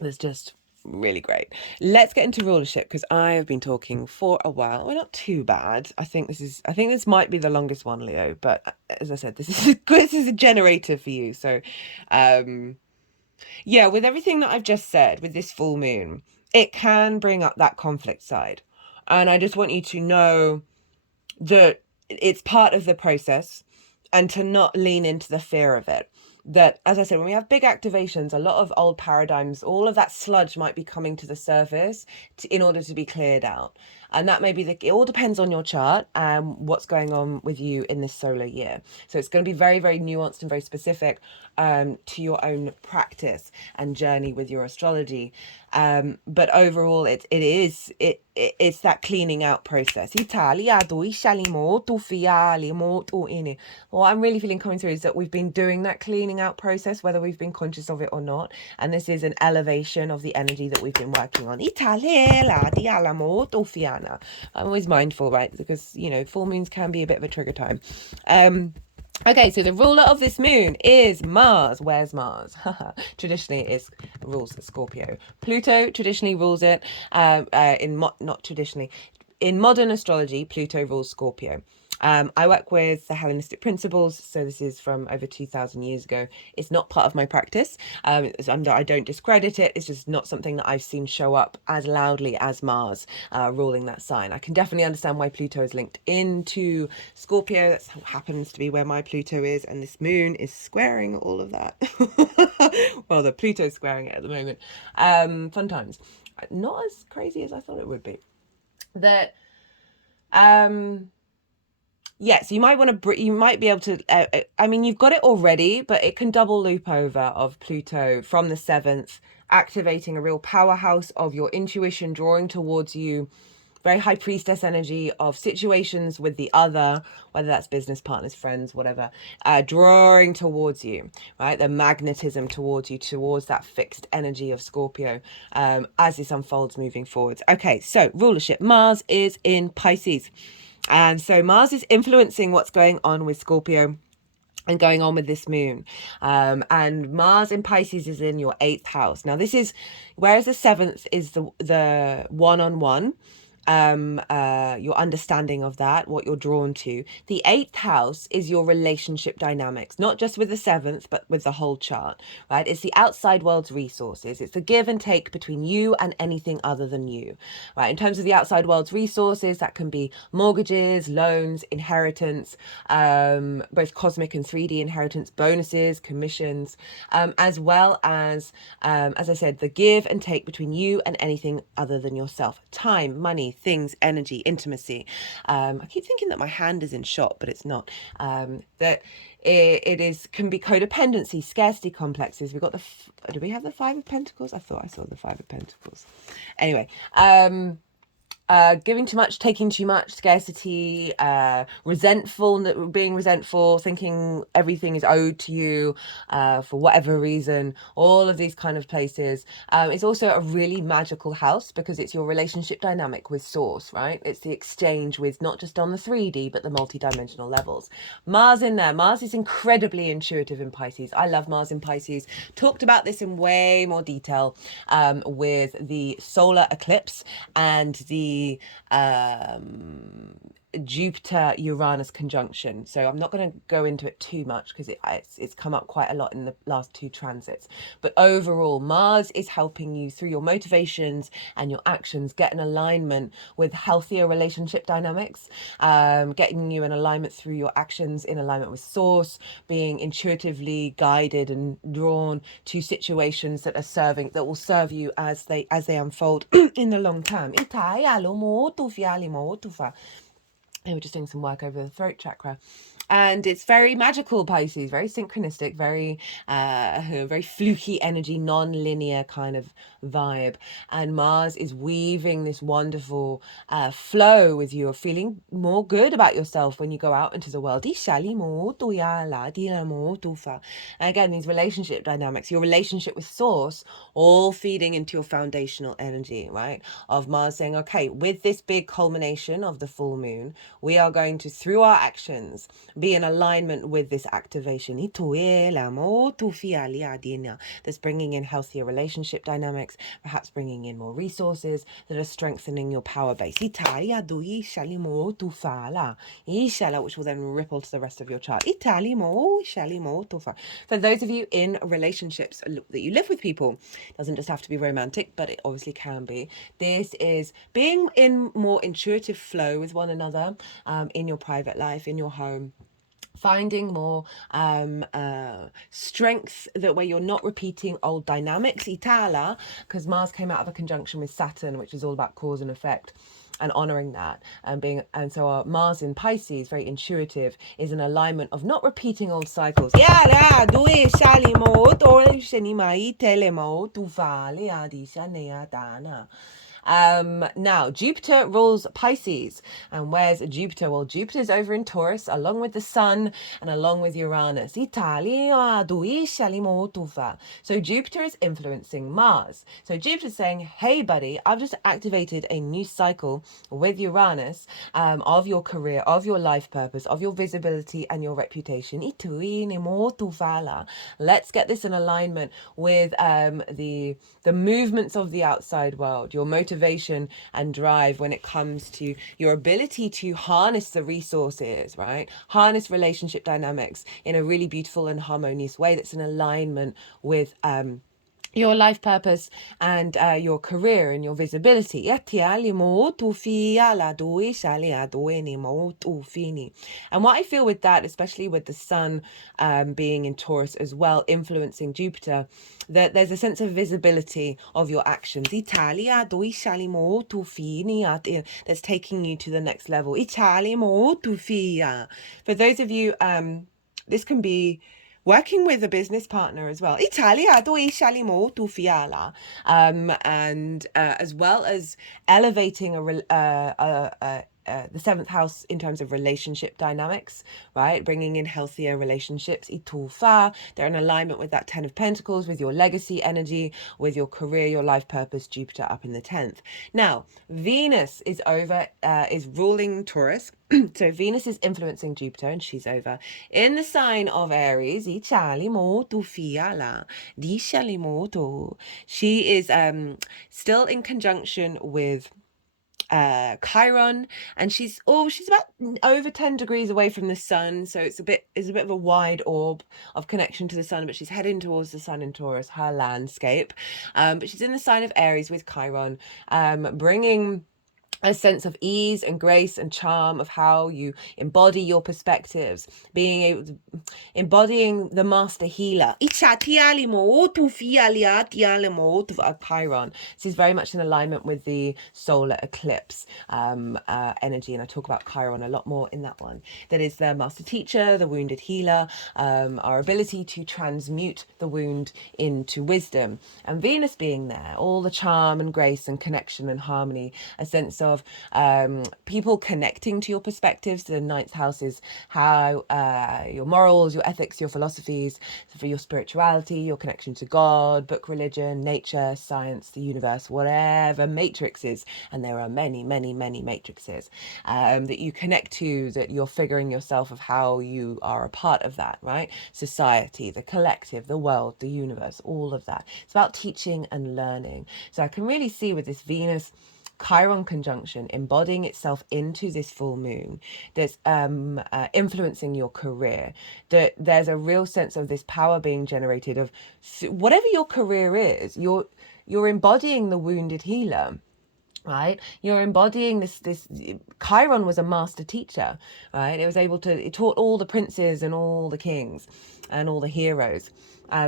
That's just really great. Let's get into rulership, because I have been talking for a while. We're not too bad. I think this might be the longest one, Leo. But as I said, this is a generator for you. So, yeah, with everything that I've just said, with this full moon, it can bring up that conflict side, and I just want you to know that it's part of the process, and to not lean into the fear of it. That, as I said, when we have big activations, a lot of old paradigms, all of that sludge might be coming to the surface in order to be cleared out. And that may be it all depends on your chart and what's going on with you in this solar year. So it's going to be very, very nuanced and very specific to your own practice and journey with your astrology. But overall, it's that cleaning out process. What I'm really feeling coming through is that we've been doing that cleaning out process, whether we've been conscious of it or not. And this is an elevation of the energy that we've been working on. I'm always mindful, right? Because, full moons can be a bit of a trigger time. Okay, so the ruler of this moon is Mars. Where's Mars? Traditionally, it rules Scorpio. Pluto traditionally rules it. Not traditionally. In modern astrology, Pluto rules Scorpio. I work with the Hellenistic principles, so this is from over 2,000 years ago. It's not part of my practice. I don't discredit it. It's just not something that I've seen show up as loudly as Mars ruling that sign. I can definitely understand why Pluto is linked into Scorpio. That happens to be where my Pluto is, and this moon is squaring all of that. Well, the Pluto's squaring it at the moment. Fun times. Not as crazy as I thought it would be. That yes, you might be able to, you've got it already, but it can double loop over of Pluto from the 7th, activating a real powerhouse of your intuition, drawing towards you, very high priestess energy of situations with the other, whether that's business partners, friends, whatever, drawing towards you, right? The magnetism towards you, towards that fixed energy of Scorpio, as this unfolds moving forwards. Okay, so rulership, Mars is in Pisces. And so Mars is influencing what's going on with Scorpio and going on with this moon. And Mars in Pisces is in your 8th house. Now this is, whereas the 7th is the one-on-one, your understanding of that, what you're drawn to. The 8th house is your relationship dynamics, not just with the 7th, but with the whole chart, right? It's the outside world's resources. It's the give and take between you and anything other than you, right? In terms of the outside world's resources, that can be mortgages, loans, inheritance, both cosmic and 3D inheritance, bonuses, commissions, as well as I said, the give and take between you and anything other than yourself. Time, money, things, energy, intimacy. I keep thinking that my hand is in shot, but it's not. That it can be codependency, scarcity complexes. We've got do we have the 5 of Pentacles? I thought I saw the 5 of Pentacles. Anyway, giving too much, taking too much, scarcity, being resentful, thinking everything is owed to you for whatever reason, all of these kind of places. It's also a really magical house because it's your relationship dynamic with source, right? It's the exchange with not just on the 3D, but the multi-dimensional levels. Mars in there. Mars is incredibly intuitive in Pisces. I love Mars in Pisces. Talked about this in way more detail with the solar eclipse and the Jupiter Uranus conjunction. So I'm not going to go into it too much because it's come up quite a lot in the last 2 transits. But overall, Mars is helping you through your motivations and your actions get an alignment with healthier relationship dynamics, getting you an alignment through your actions in alignment with source, being intuitively guided and drawn to situations that will serve you as they unfold in the long term. They were just doing some work over the throat chakra. And it's very magical, Pisces, very synchronistic, very very fluky energy, non-linear kind of vibe. And Mars is weaving this wonderful flow with you of feeling more good about yourself when you go out into the world. And again, these relationship dynamics, your relationship with source, all feeding into your foundational energy, right? Of Mars saying, okay, with this big culmination of the full moon, we are going to, through our actions, be in alignment with this activation that's bringing in healthier relationship dynamics, perhaps bringing in more resources that are strengthening your power base, which will then ripple to the rest of your chart. For those of you in relationships that you live with people, it doesn't just have to be romantic, but it obviously can be. This is being in more intuitive flow with one another, in your private life, in your home, finding more strength that where you're not repeating old dynamics, because Mars came out of a conjunction with Saturn, which is all about cause and effect, and honoring that, and so our Mars in Pisces, very intuitive, is an alignment of not repeating old cycles. Now Jupiter rules Pisces, and where's Jupiter? Well, Jupiter's over in Taurus along with the Sun and along with Uranus. So Jupiter is influencing Mars. So Jupiter's saying, hey buddy, I've just activated a new cycle with Uranus, of your career, of your life purpose, of your visibility and your reputation. Let's get this in alignment with the movements of the outside world, your motivation and drive when it comes to your ability to harness the resources, right? Harness relationship dynamics in a really beautiful and harmonious way that's in alignment with your life purpose and your career and your visibility. And what I feel with that, especially with the Sun being in Taurus as well, influencing Jupiter, that there's a sense of visibility of your actions that's taking you to the next level. For those of you, this can be working with a business partner as well. And as well as elevating the 7th house in terms of relationship dynamics, right? Bringing in healthier relationships. They're in alignment with that 10 of Pentacles, with your legacy energy, with your career, your life purpose, Jupiter up in the 10th. Now, Venus is ruling Taurus. So Venus is influencing Jupiter, and she's over in the sign of Aries. She is still in conjunction with Chiron, and she's about over 10 degrees away from the Sun, so it's a bit of a wide orb of connection to the Sun, but she's heading towards the Sun in Taurus, her landscape, but she's in the sign of Aries with Chiron, bringing a sense of ease and grace and charm of how you embody your perspectives, embodying the master healer. Chiron. This is very much in alignment with the solar eclipse energy, and I talk about Chiron a lot more in that one. That is the master teacher, the wounded healer, our ability to transmute the wound into wisdom. And Venus being there, all the charm and grace and connection and harmony, a sense of of people connecting to your perspectives. The ninth house is how your morals, your ethics, your philosophies, for your spirituality, your connection to God, book religion, nature, science, the universe, whatever matrix is. And there are many, many, many matrices that you connect to, that you're figuring yourself of how you are a part of that, right? Society, the collective, the world, the universe, all of that. It's about teaching and learning. So I can really see with this Venus Chiron conjunction embodying itself into this full moon that's influencing your career, that there's a real sense of this power being generated of whatever your career is. You're embodying the wounded healer, right? You're embodying this Chiron was a master teacher, right? It taught all the princes and all the kings and all the heroes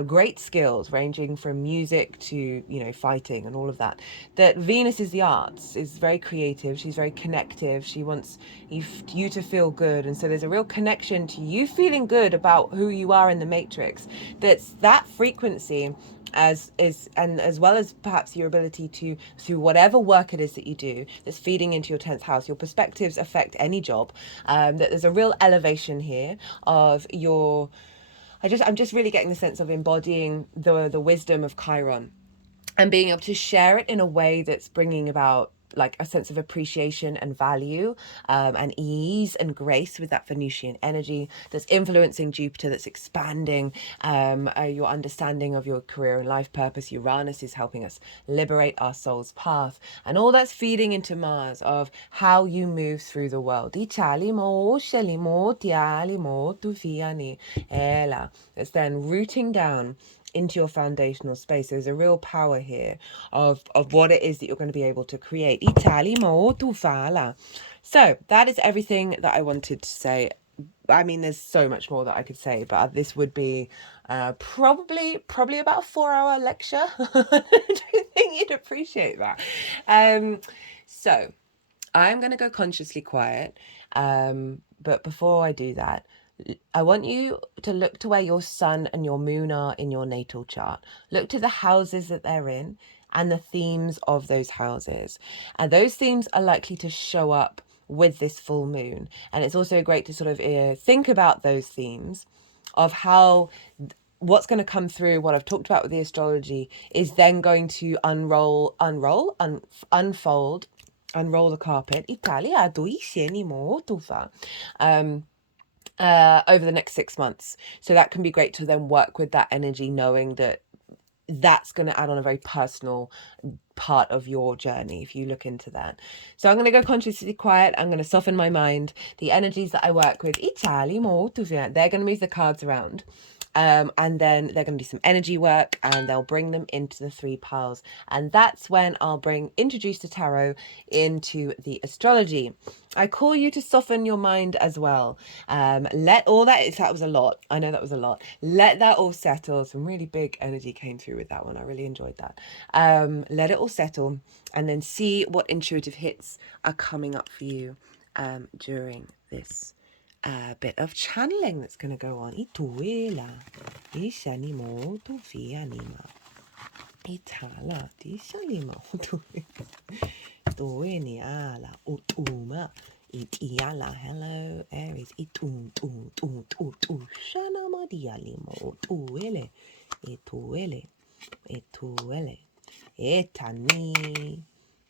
great skills ranging from music to, you know, fighting and all of that. That Venus is the arts, is very creative, she's very connective, she wants you to feel good, and so there's a real connection to you feeling good about who you are in the matrix. That's that frequency as well as perhaps your ability to, through whatever work it is that you do, that's feeding into your 10th house. Your perspectives affect any job. That there's a real elevation here of your, I'm just really getting the sense of embodying the wisdom of Chiron and being able to share it in a way that's bringing about like a sense of appreciation and value and ease and grace with that Venusian energy that's influencing Jupiter, that's expanding your understanding of your career and life purpose. Uranus is helping us liberate our soul's path, and all that's feeding into Mars of how you move through the world. It's then rooting down into your foundational space. There's a real power here of what it is that you're going to be able to create. So that is everything that I wanted to say. I mean, there's so much more that I could say, but this would be probably about a 4-hour lecture. I don't think you'd appreciate that. So I'm going to go consciously quiet. But before I do that, I want you to look to where your sun and your moon are in your natal chart. Look to the houses that they're in and the themes of those houses. And those themes are likely to show up with this full moon. And it's also great to sort of think about those themes of how what's going to come through what I've talked about with the astrology is then going to unfold, unroll the carpet. Over the next 6 months. So that can be great to then work with that energy, knowing that that's going to add on a very personal part of your journey if you look into that. So I'm going to go consciously quiet. I'm going to soften my mind. The energies that I work with, they're going to move the cards around. And then they're going to do some energy work and they'll bring them into the 3 piles. And that's when I'll introduce the tarot into the astrology. I call you to soften your mind as well. Let all that was a lot. I know that was a lot. Let that all settle. Some really big energy came through with that one. I really enjoyed that. Let it all settle and then see what intuitive hits are coming up for you during this bit of channeling that's going to go on. Ituela, ishanimo, tufianima. Itala, tishalima, tueniala, utuma. Itiala, hello, Aries. Itum, shana madialimo, tuele, etani,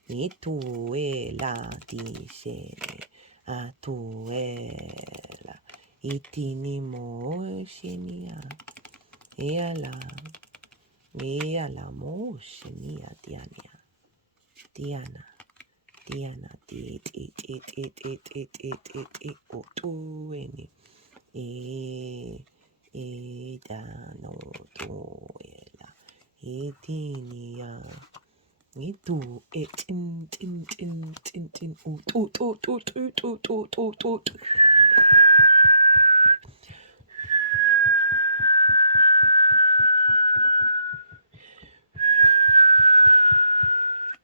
ituela, dishele. Atuela itinimo shinia eala mo shinia Diana it otueni dano toela itinia. Itu tin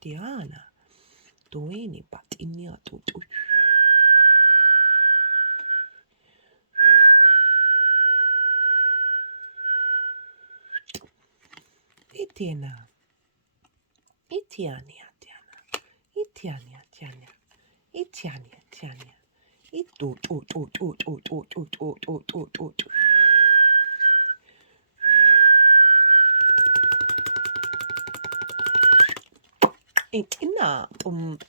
Diana Duini patinia tutu Itina Itiania Itiania, Tiania. Itiania, Tiania. Itut, ut, ut, ut, ut, ut, ut, ut, ut, ut, ut. Itina,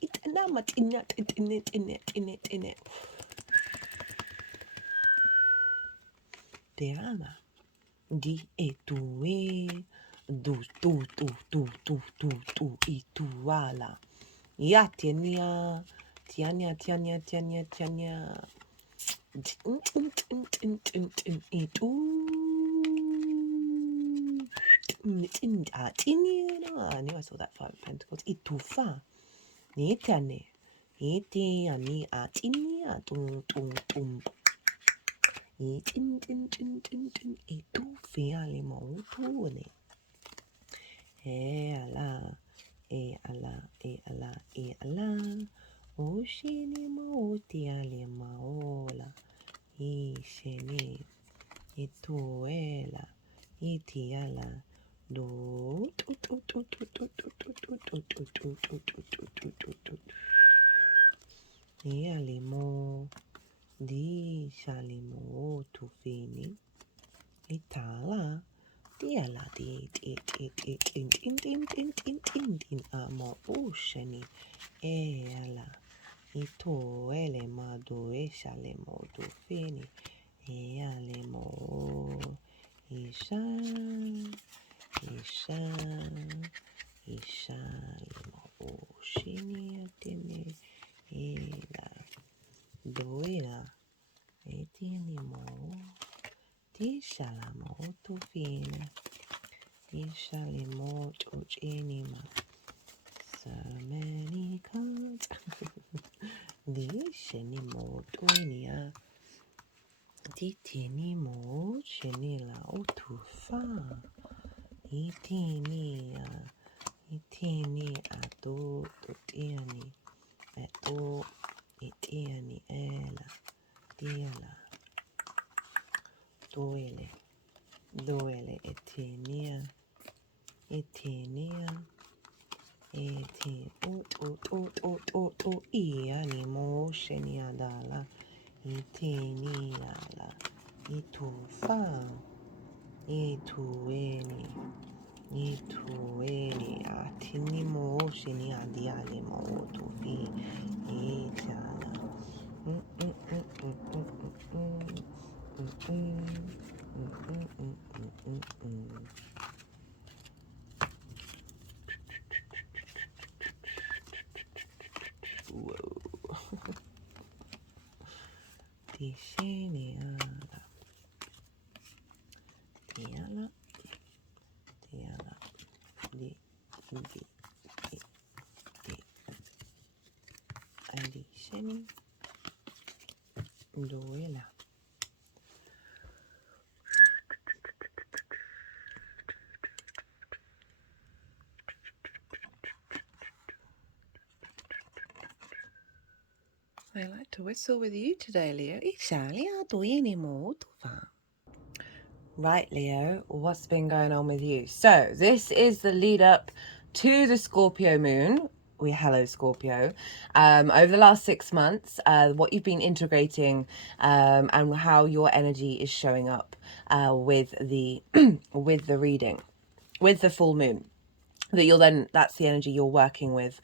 itina, matina, in it. Teana. Di e tu e du tu e tu ala. Ya tiania, tiania, tiania, tiania, tiania. E tu. I knew I saw that Five of Pentacles. E tu fa. Ni tiane. E ti ani a tinia tum tum tum. E tin tin tin tin tin. E tu fe ale mo tu ne. E ala. E ala, e ala, e ala. O shini mo ti ale maola. E shini. E tu ela. E ti ala. Do. E ale mo. Di shalimo tu fini. E tala. Diala di tin amo usheni e ala ito ele madu e shale modu fini e ale mo isha limo ushini atene e la doira e tini mo di shalamo tu fini. Ishalimo Tojinima. So many cards. The Shenimo Toinia. The Tinimo Shenila Otufa. Itinia. Itini Ado Totiani. Ato Itiani Ela. Diala. Doele Etinia. Etinia, animo sheniadala, eteniala, itufa, itueni, atinimo sheniadialimo tufi, etala. Whoa. Tisheniala. Tiala. Di. Adi sheni. Duela. I like to whistle with you today, Leo. Right, Leo, what's been going on with you? So this is the lead up to the Scorpio moon. Hello, Scorpio. Over the last 6 months, what you've been integrating and how your energy is showing up with the with the reading, with the full moon. That's the energy you're working with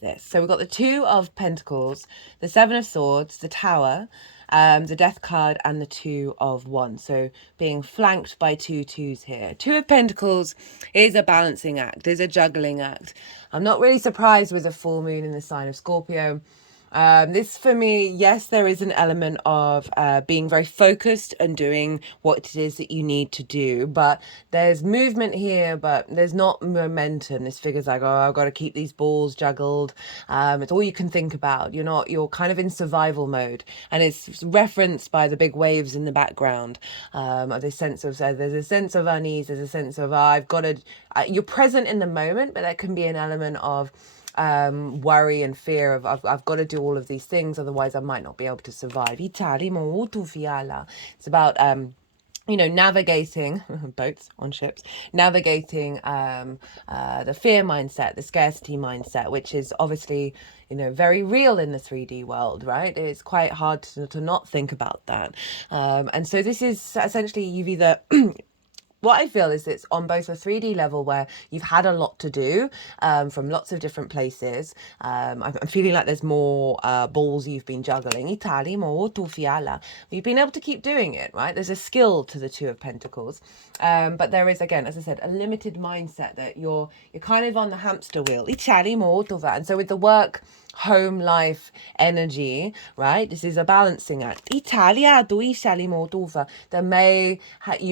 this. So we've got the Two of Pentacles, the Seven of Swords, the Tower, the Death card, and the Two of Wands. So being flanked by two twos here. Two of Pentacles is a balancing act, is a juggling act. I'm not really surprised with a full moon in the sign of Scorpio. This for me, yes, there is an element of being very focused and doing what it is that you need to do, but there's movement here, but there's not momentum. This figure's like, oh, I've got to keep these balls juggled. It's all you can think about. You're kind of in survival mode, and it's referenced by the big waves in the background. There's a sense of unease, there's a sense of I've got to. You're present in the moment, but there can be an element of worry and fear of I've got to do all of these things, otherwise I might not be able to survive. It's about navigating boats on ships, navigating the fear mindset, the scarcity mindset, which is obviously, very real in the 3D world, right? It's quite hard to not think about that. And so this is essentially, you've either what I feel is it's on both a 3D level where you've had a lot to do from lots of different places. I'm feeling like there's more balls you've been juggling. You've been able to keep doing it, right? There's a skill to the Two of Pentacles. But there is, again, as I said, a limited mindset that you're kind of on the hamster wheel. And so with the work, home life energy, right? This is a balancing act. You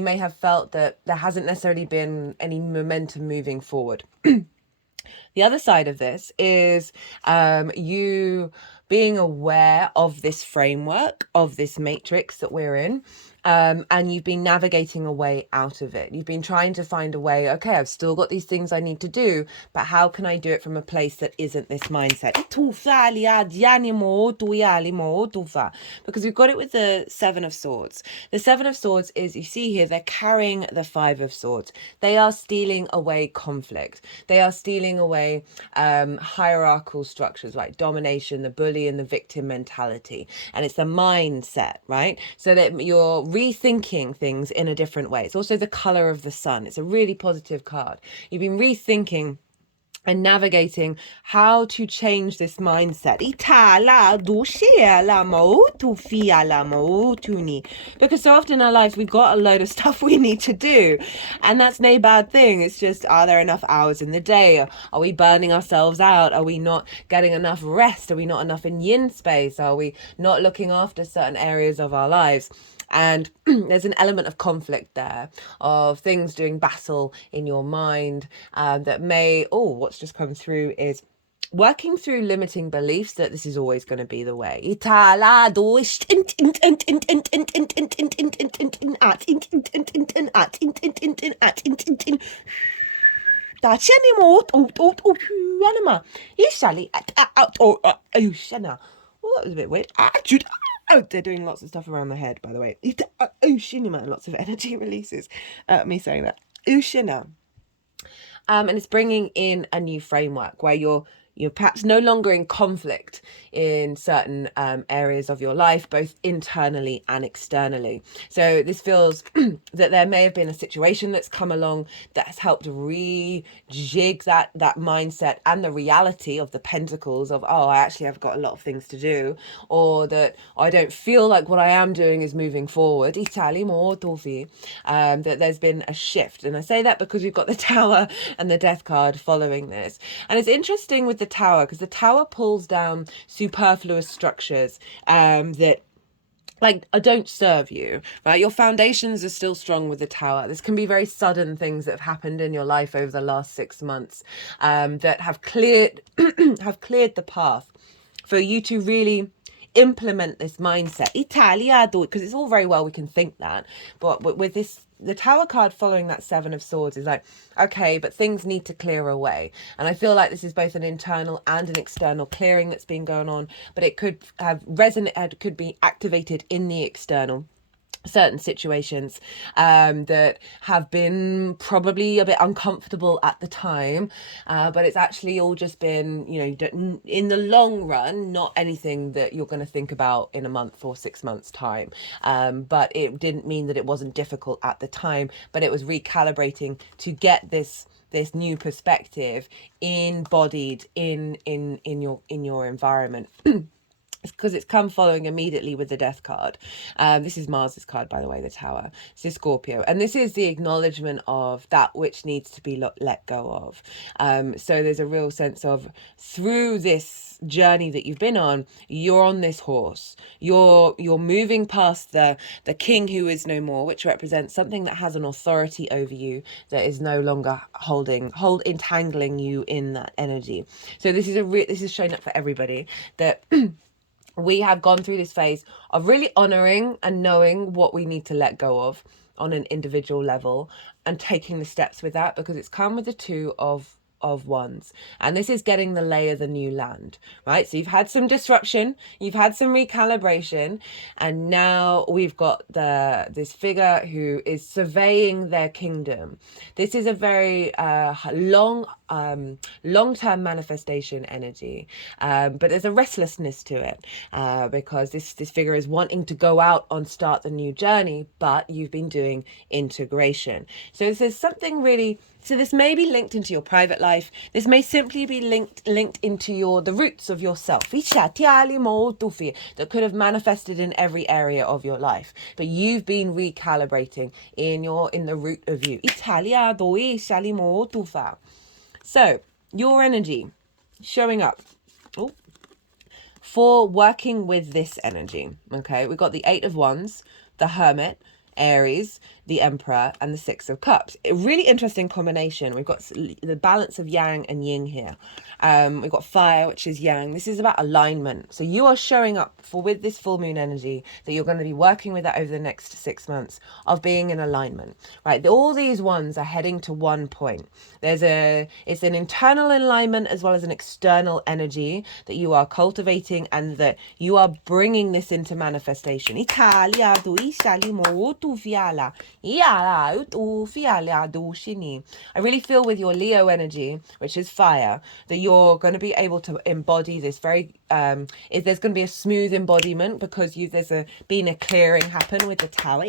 may have felt that there hasn't necessarily been any momentum moving forward. The other side of this is you being aware of this framework, of this matrix that we're in. And you've been navigating a way out of it. You've been trying to find a way, okay, I've still got these things I need to do, but how can I do it from a place that isn't this mindset? Because we've got it with the Seven of Swords. The Seven of Swords is, you see here, they're carrying the Five of Swords. They are stealing away conflict. They are stealing away hierarchical structures, like domination, the bully and the victim mentality. And it's the mindset, right? So that you're rethinking things in a different way. It's also the color of the sun. It's a really positive card. You've been rethinking and navigating how to change this mindset. Because so often in our lives, we've got a load of stuff we need to do. And that's no bad thing. It's just, are there enough hours in the day? Are we burning ourselves out? Are we not getting enough rest? Are we not enough in yin space? Are we not looking after certain areas of our lives? And there's an element of conflict there, of things doing battle in your mind that may, what's just come through is working through limiting beliefs that this is always going to be the way. That was a bit weird. They're doing lots of stuff around the head, by the way. Lots of energy releases. Me saying that. And it's bringing in a new framework where you're perhaps no longer in conflict in certain areas of your life, both internally and externally. So this feels that there may have been a situation that's come along that has helped rejig that mindset and the reality of the pentacles of, I actually have got a lot of things to do, or that I don't feel like what I am doing is moving forward. That there's been a shift. And I say that because we've got the Tower and the Death card following this. And it's interesting with the Tower, because the Tower pulls down superfluous structures that don't serve you, right? Your foundations are still strong with the Tower. This can be very sudden things that have happened in your life over the last 6 months that have cleared the path for you to really implement this mindset. Because it's all very well we can think that, but with this, the Tower card following that Seven of Swords is like, okay, but things need to clear away. And I feel like this is both an internal and an external clearing that's been going on, but it could have could be activated in the external. Certain situations that have been probably a bit uncomfortable at the time, but it's actually all just been, in the long run, not anything that you're going to think about in a month or 6 months time. But it didn't mean that it wasn't difficult at the time, but it was recalibrating to get this new perspective embodied in your environment. Because it's come following immediately with the Death card. This is Mars's card, by the way, the Tower. This is Scorpio. And this is the acknowledgement of that which needs to be let go of. So there's a real sense of, through this journey that you've been on, you're on this horse. You're moving past the king who is no more, which represents something that has an authority over you, that is no longer entangling you in that energy. So this is showing up for everybody, that we have gone through this phase of really honoring and knowing what we need to let go of on an individual level and taking the steps with that, because it's come with the Two of of Wands, and this is getting the lay of the new land, right? So you've had some disruption, you've had some recalibration, and now we've got this figure who is surveying their kingdom. This is a very long-term manifestation energy, but there's a restlessness to it, because this figure is wanting to go out and start the new journey, but you've been doing integration. So this is something really, so this may be linked into your private life. This may simply be linked into the roots of yourself that could have manifested in every area of your life, but you've been recalibrating in the root of you. So your energy showing up for working with this energy. Okay, we've got the Eight of Wands, the Hermit, Aries, the Emperor, and the Six of Cups. A really interesting combination. We've got the balance of Yang and Yin here. We've got fire, which is Yang. This is about alignment. So you are showing up with this full moon energy that you're going to be working with that over the next 6 months of being in alignment, right? All these ones are heading to one point. It's an internal alignment as well as an external energy that you are cultivating and that you are bringing this into manifestation. I really feel with your Leo energy, which is fire, that you're going to be able to embody this very there's going to be a smooth embodiment because there's been a clearing happen with the Tower.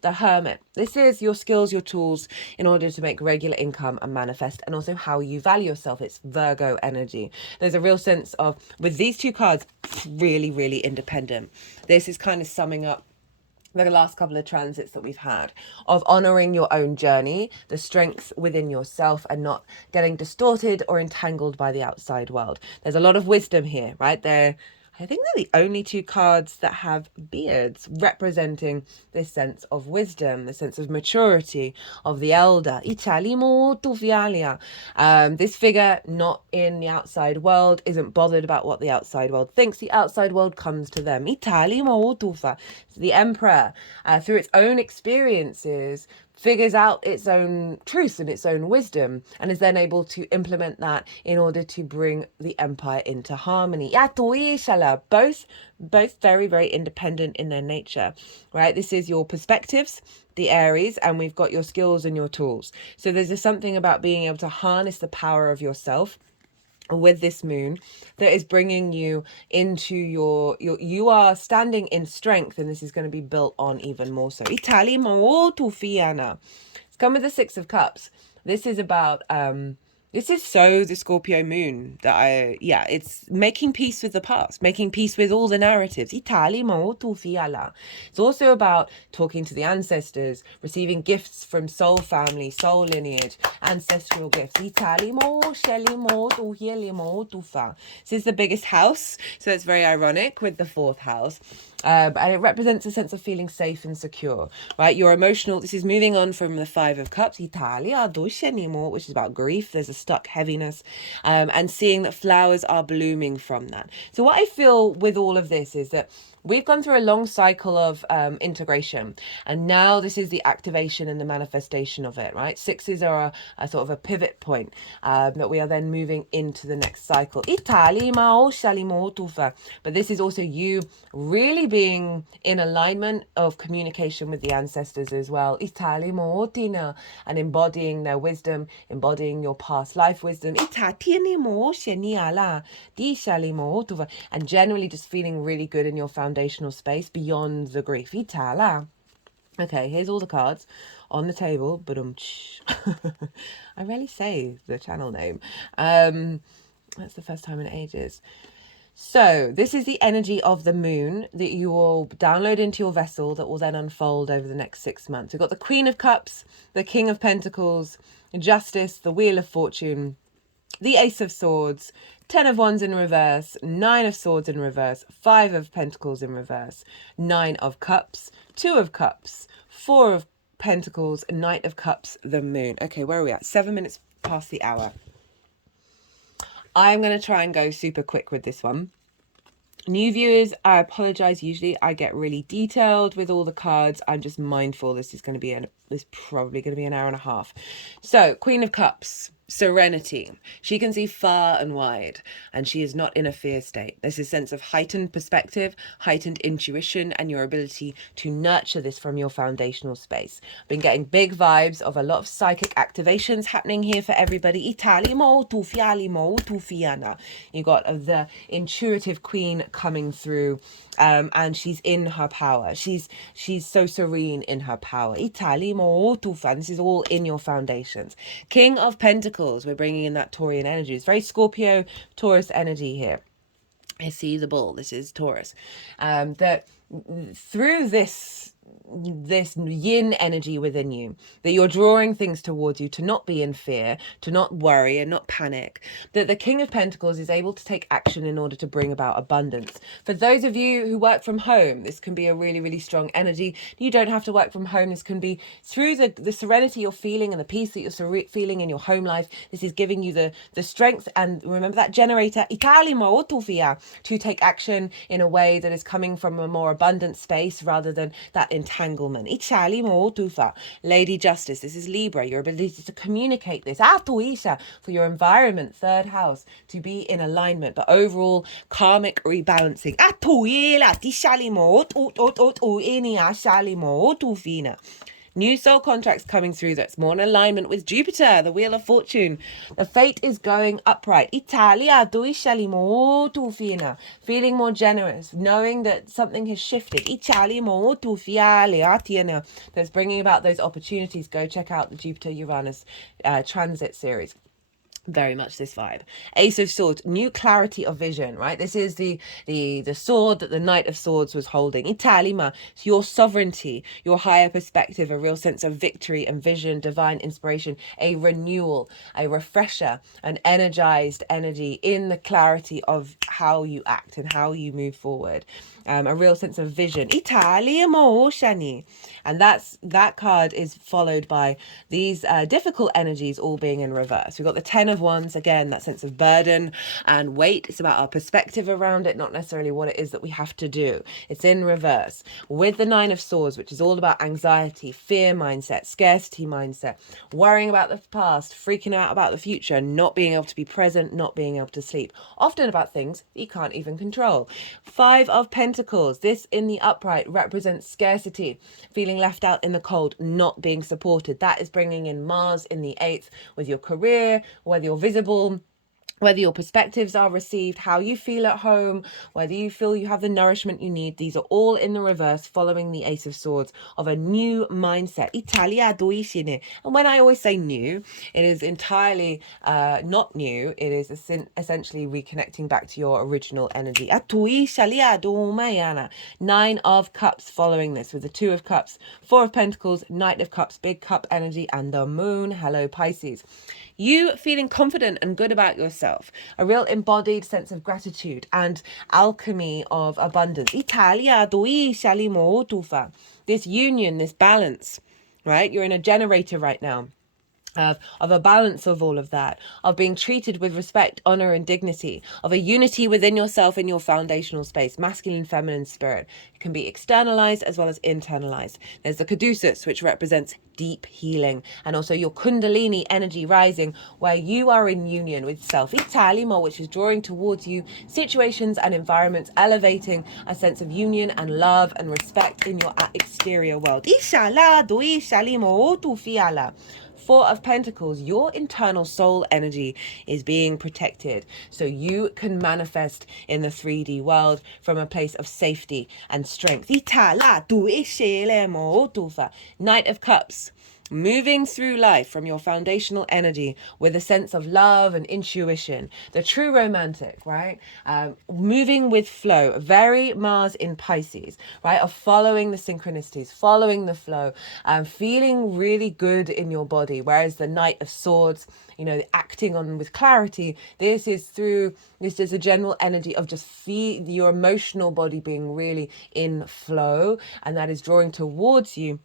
The Hermit. This is your skills, your tools in order to make regular income and manifest, and also how you value yourself. It's Virgo energy. There's a real sense of, with these two cards, really, really independent. This is kind of summing up the last couple of transits that we've had of honoring your own journey, the strength within yourself, and not getting distorted or entangled by the outside world. There's a lot of wisdom here, right? I think they're the only two cards that have beards, representing this sense of wisdom, the sense of maturity of the elder. This figure, not in the outside world, isn't bothered about what the outside world thinks. The outside world comes to them. The Emperor, through its own experiences, figures out its own truth and its own wisdom, and is then able to implement that in order to bring the empire into harmony. Both very, very independent in their nature, right? This is your perspectives, the Aries, and we've got your skills and your tools. So there's something about being able to harness the power of yourself with this moon that is bringing you into you are standing in strength, and this is going to be built on even more so. It's come with the Six of Cups. This is about this is so the Scorpio moon that it's making peace with the past, making peace with all the narratives. It's also about talking to the ancestors, receiving gifts from soul family, soul lineage, ancestral gifts. This is the biggest house, so it's very ironic with the fourth house. And it represents a sense of feeling safe and secure, right? Your emotional, this is moving on from the Five of Cups, which is about grief. There's a stuck heaviness, and seeing that flowers are blooming from that. So what I feel with all of this is that we've gone through a long cycle of integration, and now this is the activation and the manifestation of it, right? Sixes are a sort of a pivot point that we are then moving into the next cycle. But this is also you really being in alignment of communication with the ancestors as well, and embodying their wisdom, embodying your past life wisdom, and generally just feeling really good in your foundational space beyond the grief. Okay, here's all the cards on the table. But I rarely say the channel name. That's the first time in ages. So this is the energy of the moon that you will download into your vessel that will then unfold over the next 6 months. We've got the Queen of Cups, the King of Pentacles, Justice, the Wheel of Fortune, the Ace of Swords, 10 of Wands in reverse, 9 of Swords in reverse, 5 of Pentacles in reverse, 9 of Cups, 2 of Cups, 4 of Pentacles, Knight of Cups, the Moon. Okay, where are we at? 7 minutes past the hour. I'm going to try and go super quick with this one. New viewers, I apologize. Usually I get really detailed with all the cards. I'm just mindful this is probably going to be an hour and a half. So, Queen of Cups, serenity. She can see far and wide, and she is not in a fear state. There's a sense of heightened perspective, heightened intuition, and your ability to nurture this from your foundational space. Been getting big vibes of a lot of psychic activations happening here for everybody. You got the intuitive queen coming through, and she's in her power. She's so serene in her power. This is all in your foundations. King of Pentacles, we're bringing in that Taurian energy. It's very Scorpio Taurus energy here. I see the bull. This is Taurus. That through this yin energy within you, that you're drawing things towards you to not be in fear, to not worry and not panic, that the King of Pentacles is able to take action in order to bring about abundance. For those of you who work from home, this can be a really, really strong energy. You don't have to work from home. This can be through the serenity you're feeling and the peace that you're feeling in your home life. This is giving you the strength, and remember that generator, to take action in a way that is coming from a more abundant space rather than that entanglement. Lady Justice, this is Libra, your ability to communicate this for your environment, third house, to be in alignment, but overall karmic rebalancing. New soul contracts coming through that's more in alignment with Jupiter, the Wheel of Fortune. The fate is going upright. Feeling more generous, knowing that something has shifted. That's bringing about those opportunities. Go check out the Jupiter-Uranus transit series. Very much this vibe. Ace of Swords, new clarity of vision, right? This is the sword that the Knight of Swords was holding. Italima, your sovereignty, your higher perspective, a real sense of victory and vision, divine inspiration, a renewal, a refresher, an energized energy in the clarity of how you act and how you move forward. A real sense of vision. And that card is followed by these difficult energies all being in reverse. We've got the Ten of Wands, again, that sense of burden and weight. It's about our perspective around it, not necessarily what it is that we have to do. It's in reverse. With the Nine of Swords, which is all about anxiety, fear mindset, scarcity mindset, worrying about the past, freaking out about the future, not being able to be present, not being able to sleep. Often about things you can't even control. Five of Pentacles, this in the upright represents scarcity, feeling left out in the cold, not being supported. That is bringing in Mars in the 8th with your career, whether you're visible, whether your perspectives are received, how you feel at home, whether you feel you have the nourishment you need. These are all in the reverse, following the Ace of Swords of a new mindset. And when I always say new, it is entirely not new. It is essentially reconnecting back to your original energy. Nine of Cups following this with the Two of Cups, Four of Pentacles, Knight of Cups, big cup energy, and the Moon. Hello, Pisces. You feeling confident and good about yourself, a real embodied sense of gratitude and alchemy of abundance. This union, this balance, right? You're in a generator right now. Of a balance of all of that, of being treated with respect, honor, and dignity, of a unity within yourself in your foundational space, masculine, feminine spirit. It can be externalized as well as internalized. There's the caduceus, which represents deep healing, and also your kundalini energy rising, where you are in union with self. Italimo, which is drawing towards you situations and environments, elevating a sense of union and love and respect in your exterior world. Four of Pentacles, your internal soul energy is being protected, so you can manifest in the 3D world from a place of safety and strength. Knight of Cups, moving through life from your foundational energy with a sense of love and intuition, the true romantic, right? Moving with flow, very Mars in Pisces, right? Of following the synchronicities, following the flow, feeling really good in your body. Whereas the Knight of Swords, acting on with clarity, this is a general energy of just feel your emotional body being really in flow, and that is drawing towards you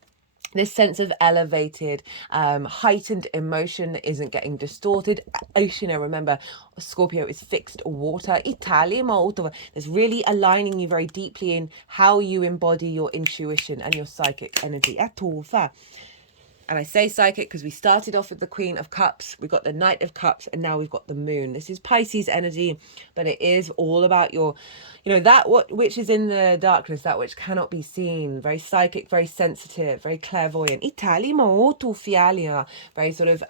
this sense of elevated, heightened emotion that isn't getting distorted. Remember, Scorpio is fixed water. Italia molto. That's really aligning you very deeply in how you embody your intuition and your psychic energy. And I say psychic because we started off with the Queen of Cups, we got the Knight of Cups, and now we've got the Moon. This is Pisces energy, but it is all about your, that which is in the darkness, that which cannot be seen. Very psychic, very sensitive, very clairvoyant. Itali molto fialia, very sort of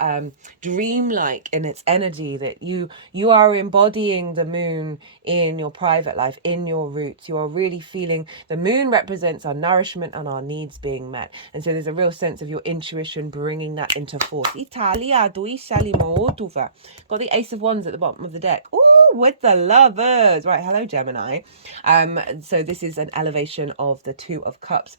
dreamlike in its energy, that you are embodying the Moon in your private life, in your roots. You are really feeling the Moon represents our nourishment and our needs being met, and so there's a real sense of your intuition bringing that into force. Italia due salimotufa. Got the Ace of Wands at the bottom of the deck. Ooh, with the Lovers. Right, hello Gemini. So this is an elevation of the Two of Cups,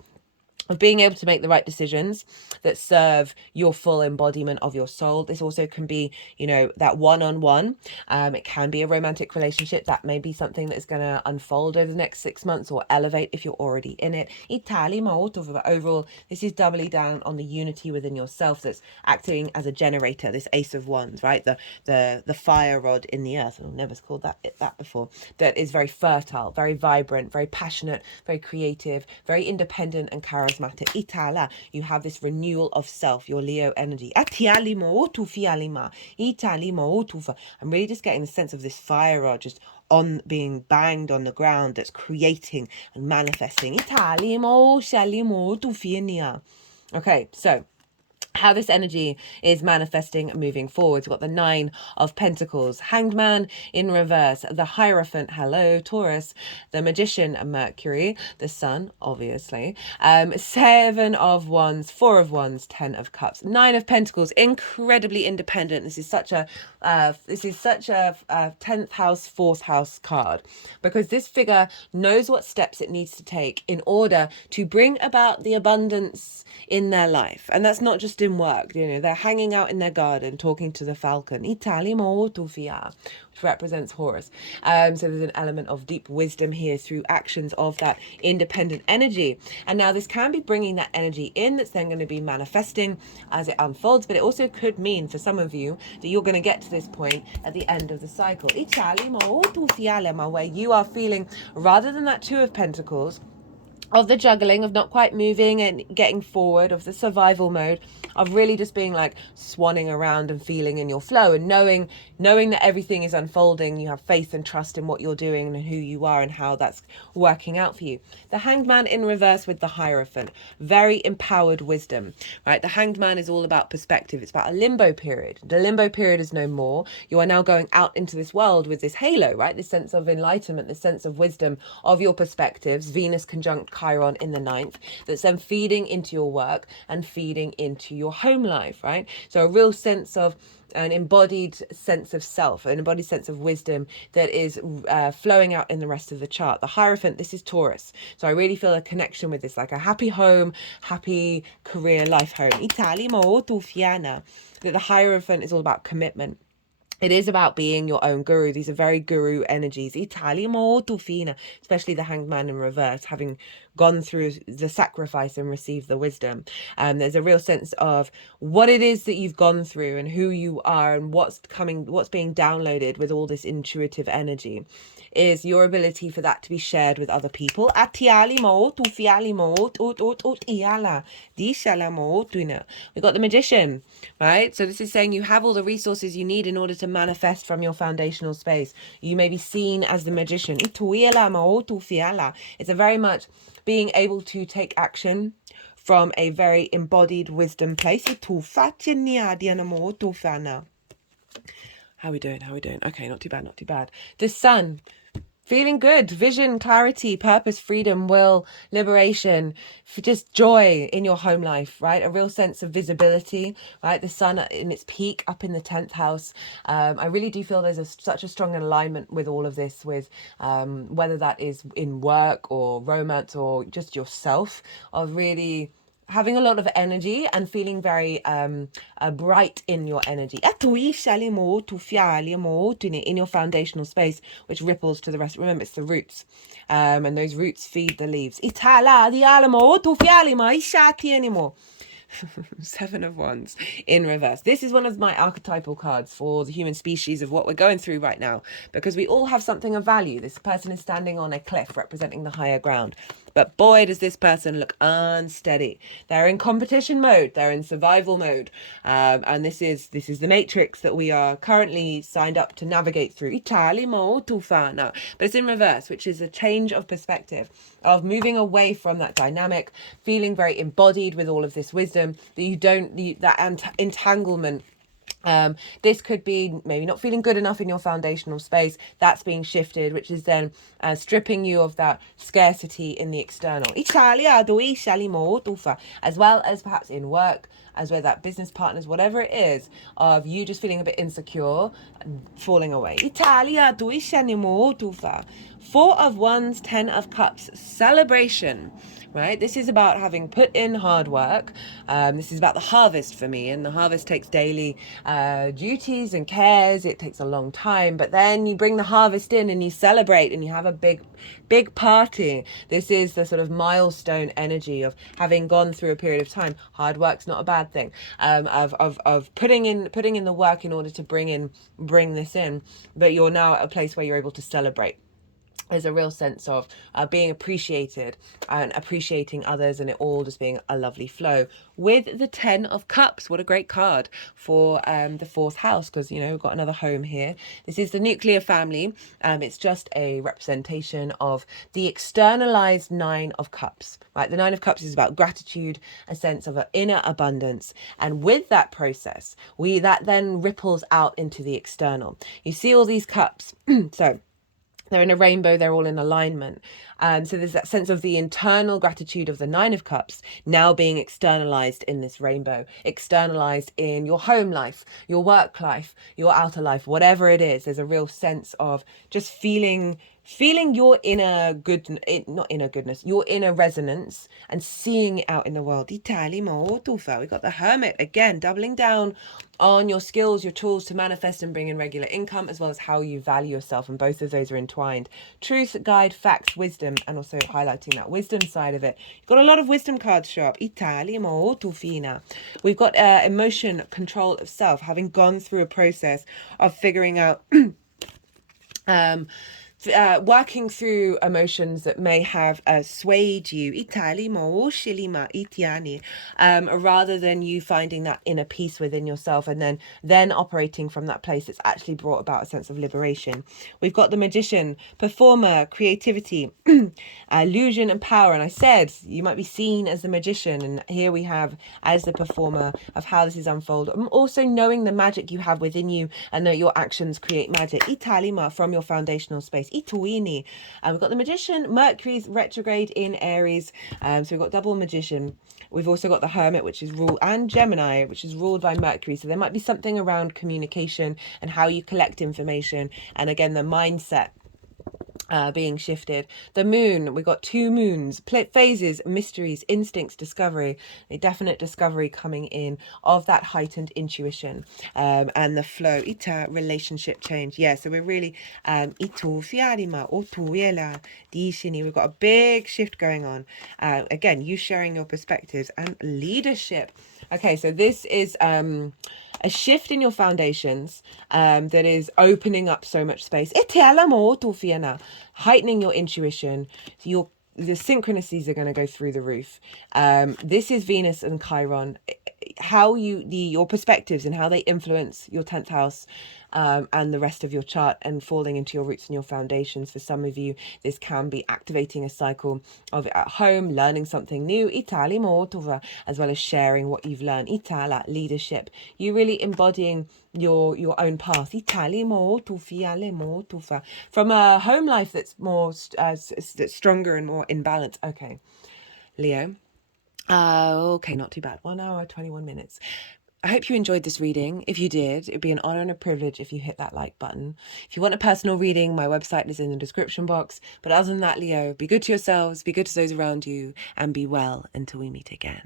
of being able to make the right decisions that serve your full embodiment of your soul. This also can be, that one-on-one. It can be a romantic relationship. That may be something that is going to unfold over the next 6 months or elevate if you're already in it. But overall, this is doubly down on the unity within yourself that's acting as a generator, this Ace of Wands, right? The fire rod in the earth. I've never called that before. That is very fertile, very vibrant, very passionate, very creative, very independent and charismatic. Itala, you have this renewal of self, your Leo energy. I'm really just getting the sense of this fire rod just on being banged on the ground, that's creating and manifesting. Okay, so how this energy is manifesting moving forward. We've got the Nine of Pentacles, Hanged Man in reverse, the Hierophant, hello Taurus, the Magician, Mercury, the Sun, obviously, Seven of Wands, Four of Wands, Ten of Cups, Nine of Pentacles, incredibly independent. This is such a 10th house, 4th house card, because this figure knows what steps it needs to take in order to bring about the abundance in their life. And that's not just in work. They're hanging out in their garden talking to the falcon, which represents Horus. So there's an element of deep wisdom here through actions of that independent energy. And now this can be bringing that energy in that's then going to be manifesting as it unfolds, but it also could mean for some of you that you're going to get to this point at the end of the cycle, where you are feeling, rather than that Two of Pentacles, of the juggling, of not quite moving and getting forward, of the survival mode, of really just being like swanning around and feeling in your flow and knowing that everything is unfolding. You have faith and trust in what you're doing and who you are and how that's working out for you. The Hanged Man in reverse with the Hierophant, very empowered wisdom, right? The Hanged Man is all about perspective. It's about a limbo period. The limbo period is no more. You are now going out into this world with this halo, right? This sense of enlightenment, this sense of wisdom of your perspectives. Venus conjunct Chiron in the 9th, that's then feeding into your work and feeding into your home life, right? So a real sense of an embodied sense of self, an embodied sense of wisdom that is flowing out in the rest of the chart. The Hierophant, this is Taurus. So I really feel a connection with this, like a happy home, happy career, life home. That the Hierophant is all about commitment. It is about being your own guru. These are very guru energies. Especially the Hanged Man in reverse, having gone through the sacrifice and received the wisdom. There's a real sense of what it is that you've gone through and who you are and what's being downloaded with all this intuitive energy is your ability for that to be shared with other people. We've got the Magician, right? So this is saying you have all the resources you need in order to manifest from your foundational space. You may be seen as the Magician. It's a very much being able to take action from a very embodied wisdom place. How are we doing? Okay, not too bad. The Sun, feeling good, vision, clarity, purpose, freedom, will, liberation, for just joy in your home life, right? A real sense of visibility, right? The Sun in its peak up in the 10th house. I really do feel there's such a strong alignment with all of this, with whether that is in work or romance or just yourself, of really having a lot of energy and feeling very bright in your energy. In your foundational space, which ripples to the rest. Remember, it's the roots. And those roots feed the leaves. Seven of Wands in reverse. This is one of my archetypal cards for the human species of what we're going through right now, because we all have something of value. This person is standing on a cliff representing the higher ground. But boy, does this person look unsteady. They're in competition mode. They're in survival mode. And this is the matrix that we are currently signed up to navigate through. But it's in reverse, which is a change of perspective, of moving away from that dynamic, feeling very embodied with all of this wisdom, that you don't need that entanglement. This could be maybe not feeling good enough in your foundational space. That's being shifted, which is then stripping you of that scarcity in the external. As well as perhaps in work, as well that business partners, whatever it is, of you just feeling a bit insecure, falling away. Four of Wands, 10 of Cups, celebration. Right, this is about having put in hard work. This is about the harvest for me, and the harvest takes daily duties and cares. It takes a long time, but then you bring the harvest in and you celebrate and you have a big party. This is the sort of milestone energy of having gone through a period of time. Hard work's not a bad thing. Of putting in the work in order to bring this in, but you're now at a place where you're able to celebrate. There's a real sense of being appreciated and appreciating others, and it all just being a lovely flow. With the 10 of Cups, what a great card for the fourth house, because, you know, we've got another home here. This is the nuclear family. It's just a representation of the externalized 9 of Cups, right? The 9 of Cups is about gratitude, a sense of an inner abundance. And with that process, that then ripples out into the external. You see all these cups. So they're in a rainbow, they're all in alignment. So there's that sense of the internal gratitude of the 9 of Cups now being externalized in this rainbow, externalized in your home life, your work life, your outer life, whatever it is. There's a real sense of just feeling your inner goodness, your inner resonance, and seeing it out in the world. We got the Hermit again, doubling down on your skills, your tools to manifest and bring in regular income, as well as how you value yourself, and both of those are entwined. Truth, guide, facts, wisdom, and also highlighting that wisdom side of it. You've got a lot of wisdom cards show up. We've got emotion, control of self, having gone through a process of figuring out working through emotions that may have swayed you, rather than you finding that inner peace within yourself, and then operating from that place. It's actually brought about a sense of liberation. We've got the Magician, performer, creativity, illusion and power. And I said you might be seen as the magician, and here we have as the performer of how this is unfolded. Also knowing the magic you have within you, and that your actions create magic. From your foundational space. We've got the Magician, Mercury's retrograde in Aries. So we've got double Magician. We've also got the Hermit, which is ruled, and Gemini, which is ruled by Mercury. So there might be something around communication and how you collect information. And again, the mindset being shifted. The Moon, we've got 2 moons, phases, mysteries, instincts, discovery, a definite discovery coming in of that heightened intuition, and the flow, relationship change. Yeah, so we're really we've got a big shift going on. Again, you sharing your perspectives and leadership. Okay, so this is a shift in your foundations that is opening up so much space. Heightening your intuition. The synchronicities are going to go through the roof. This is Venus and Chiron. How your perspectives and how they influence your 10th house and the rest of your chart, and falling into your roots and your foundations. For some of you, this can be activating a cycle of at home, learning something new, as well as sharing what you've learned. Leadership. You really embodying your own path. From a home life that's more that's stronger and more in balance. Okay, Leo. Okay, not too bad. 1 hour, 21 minutes. I hope you enjoyed this reading. If you did, it'd be an honor and a privilege if you hit that like button. If you want a personal reading, my website is in the description box. But other than that, Leo, be good to yourselves, be good to those around you, and be well until we meet again.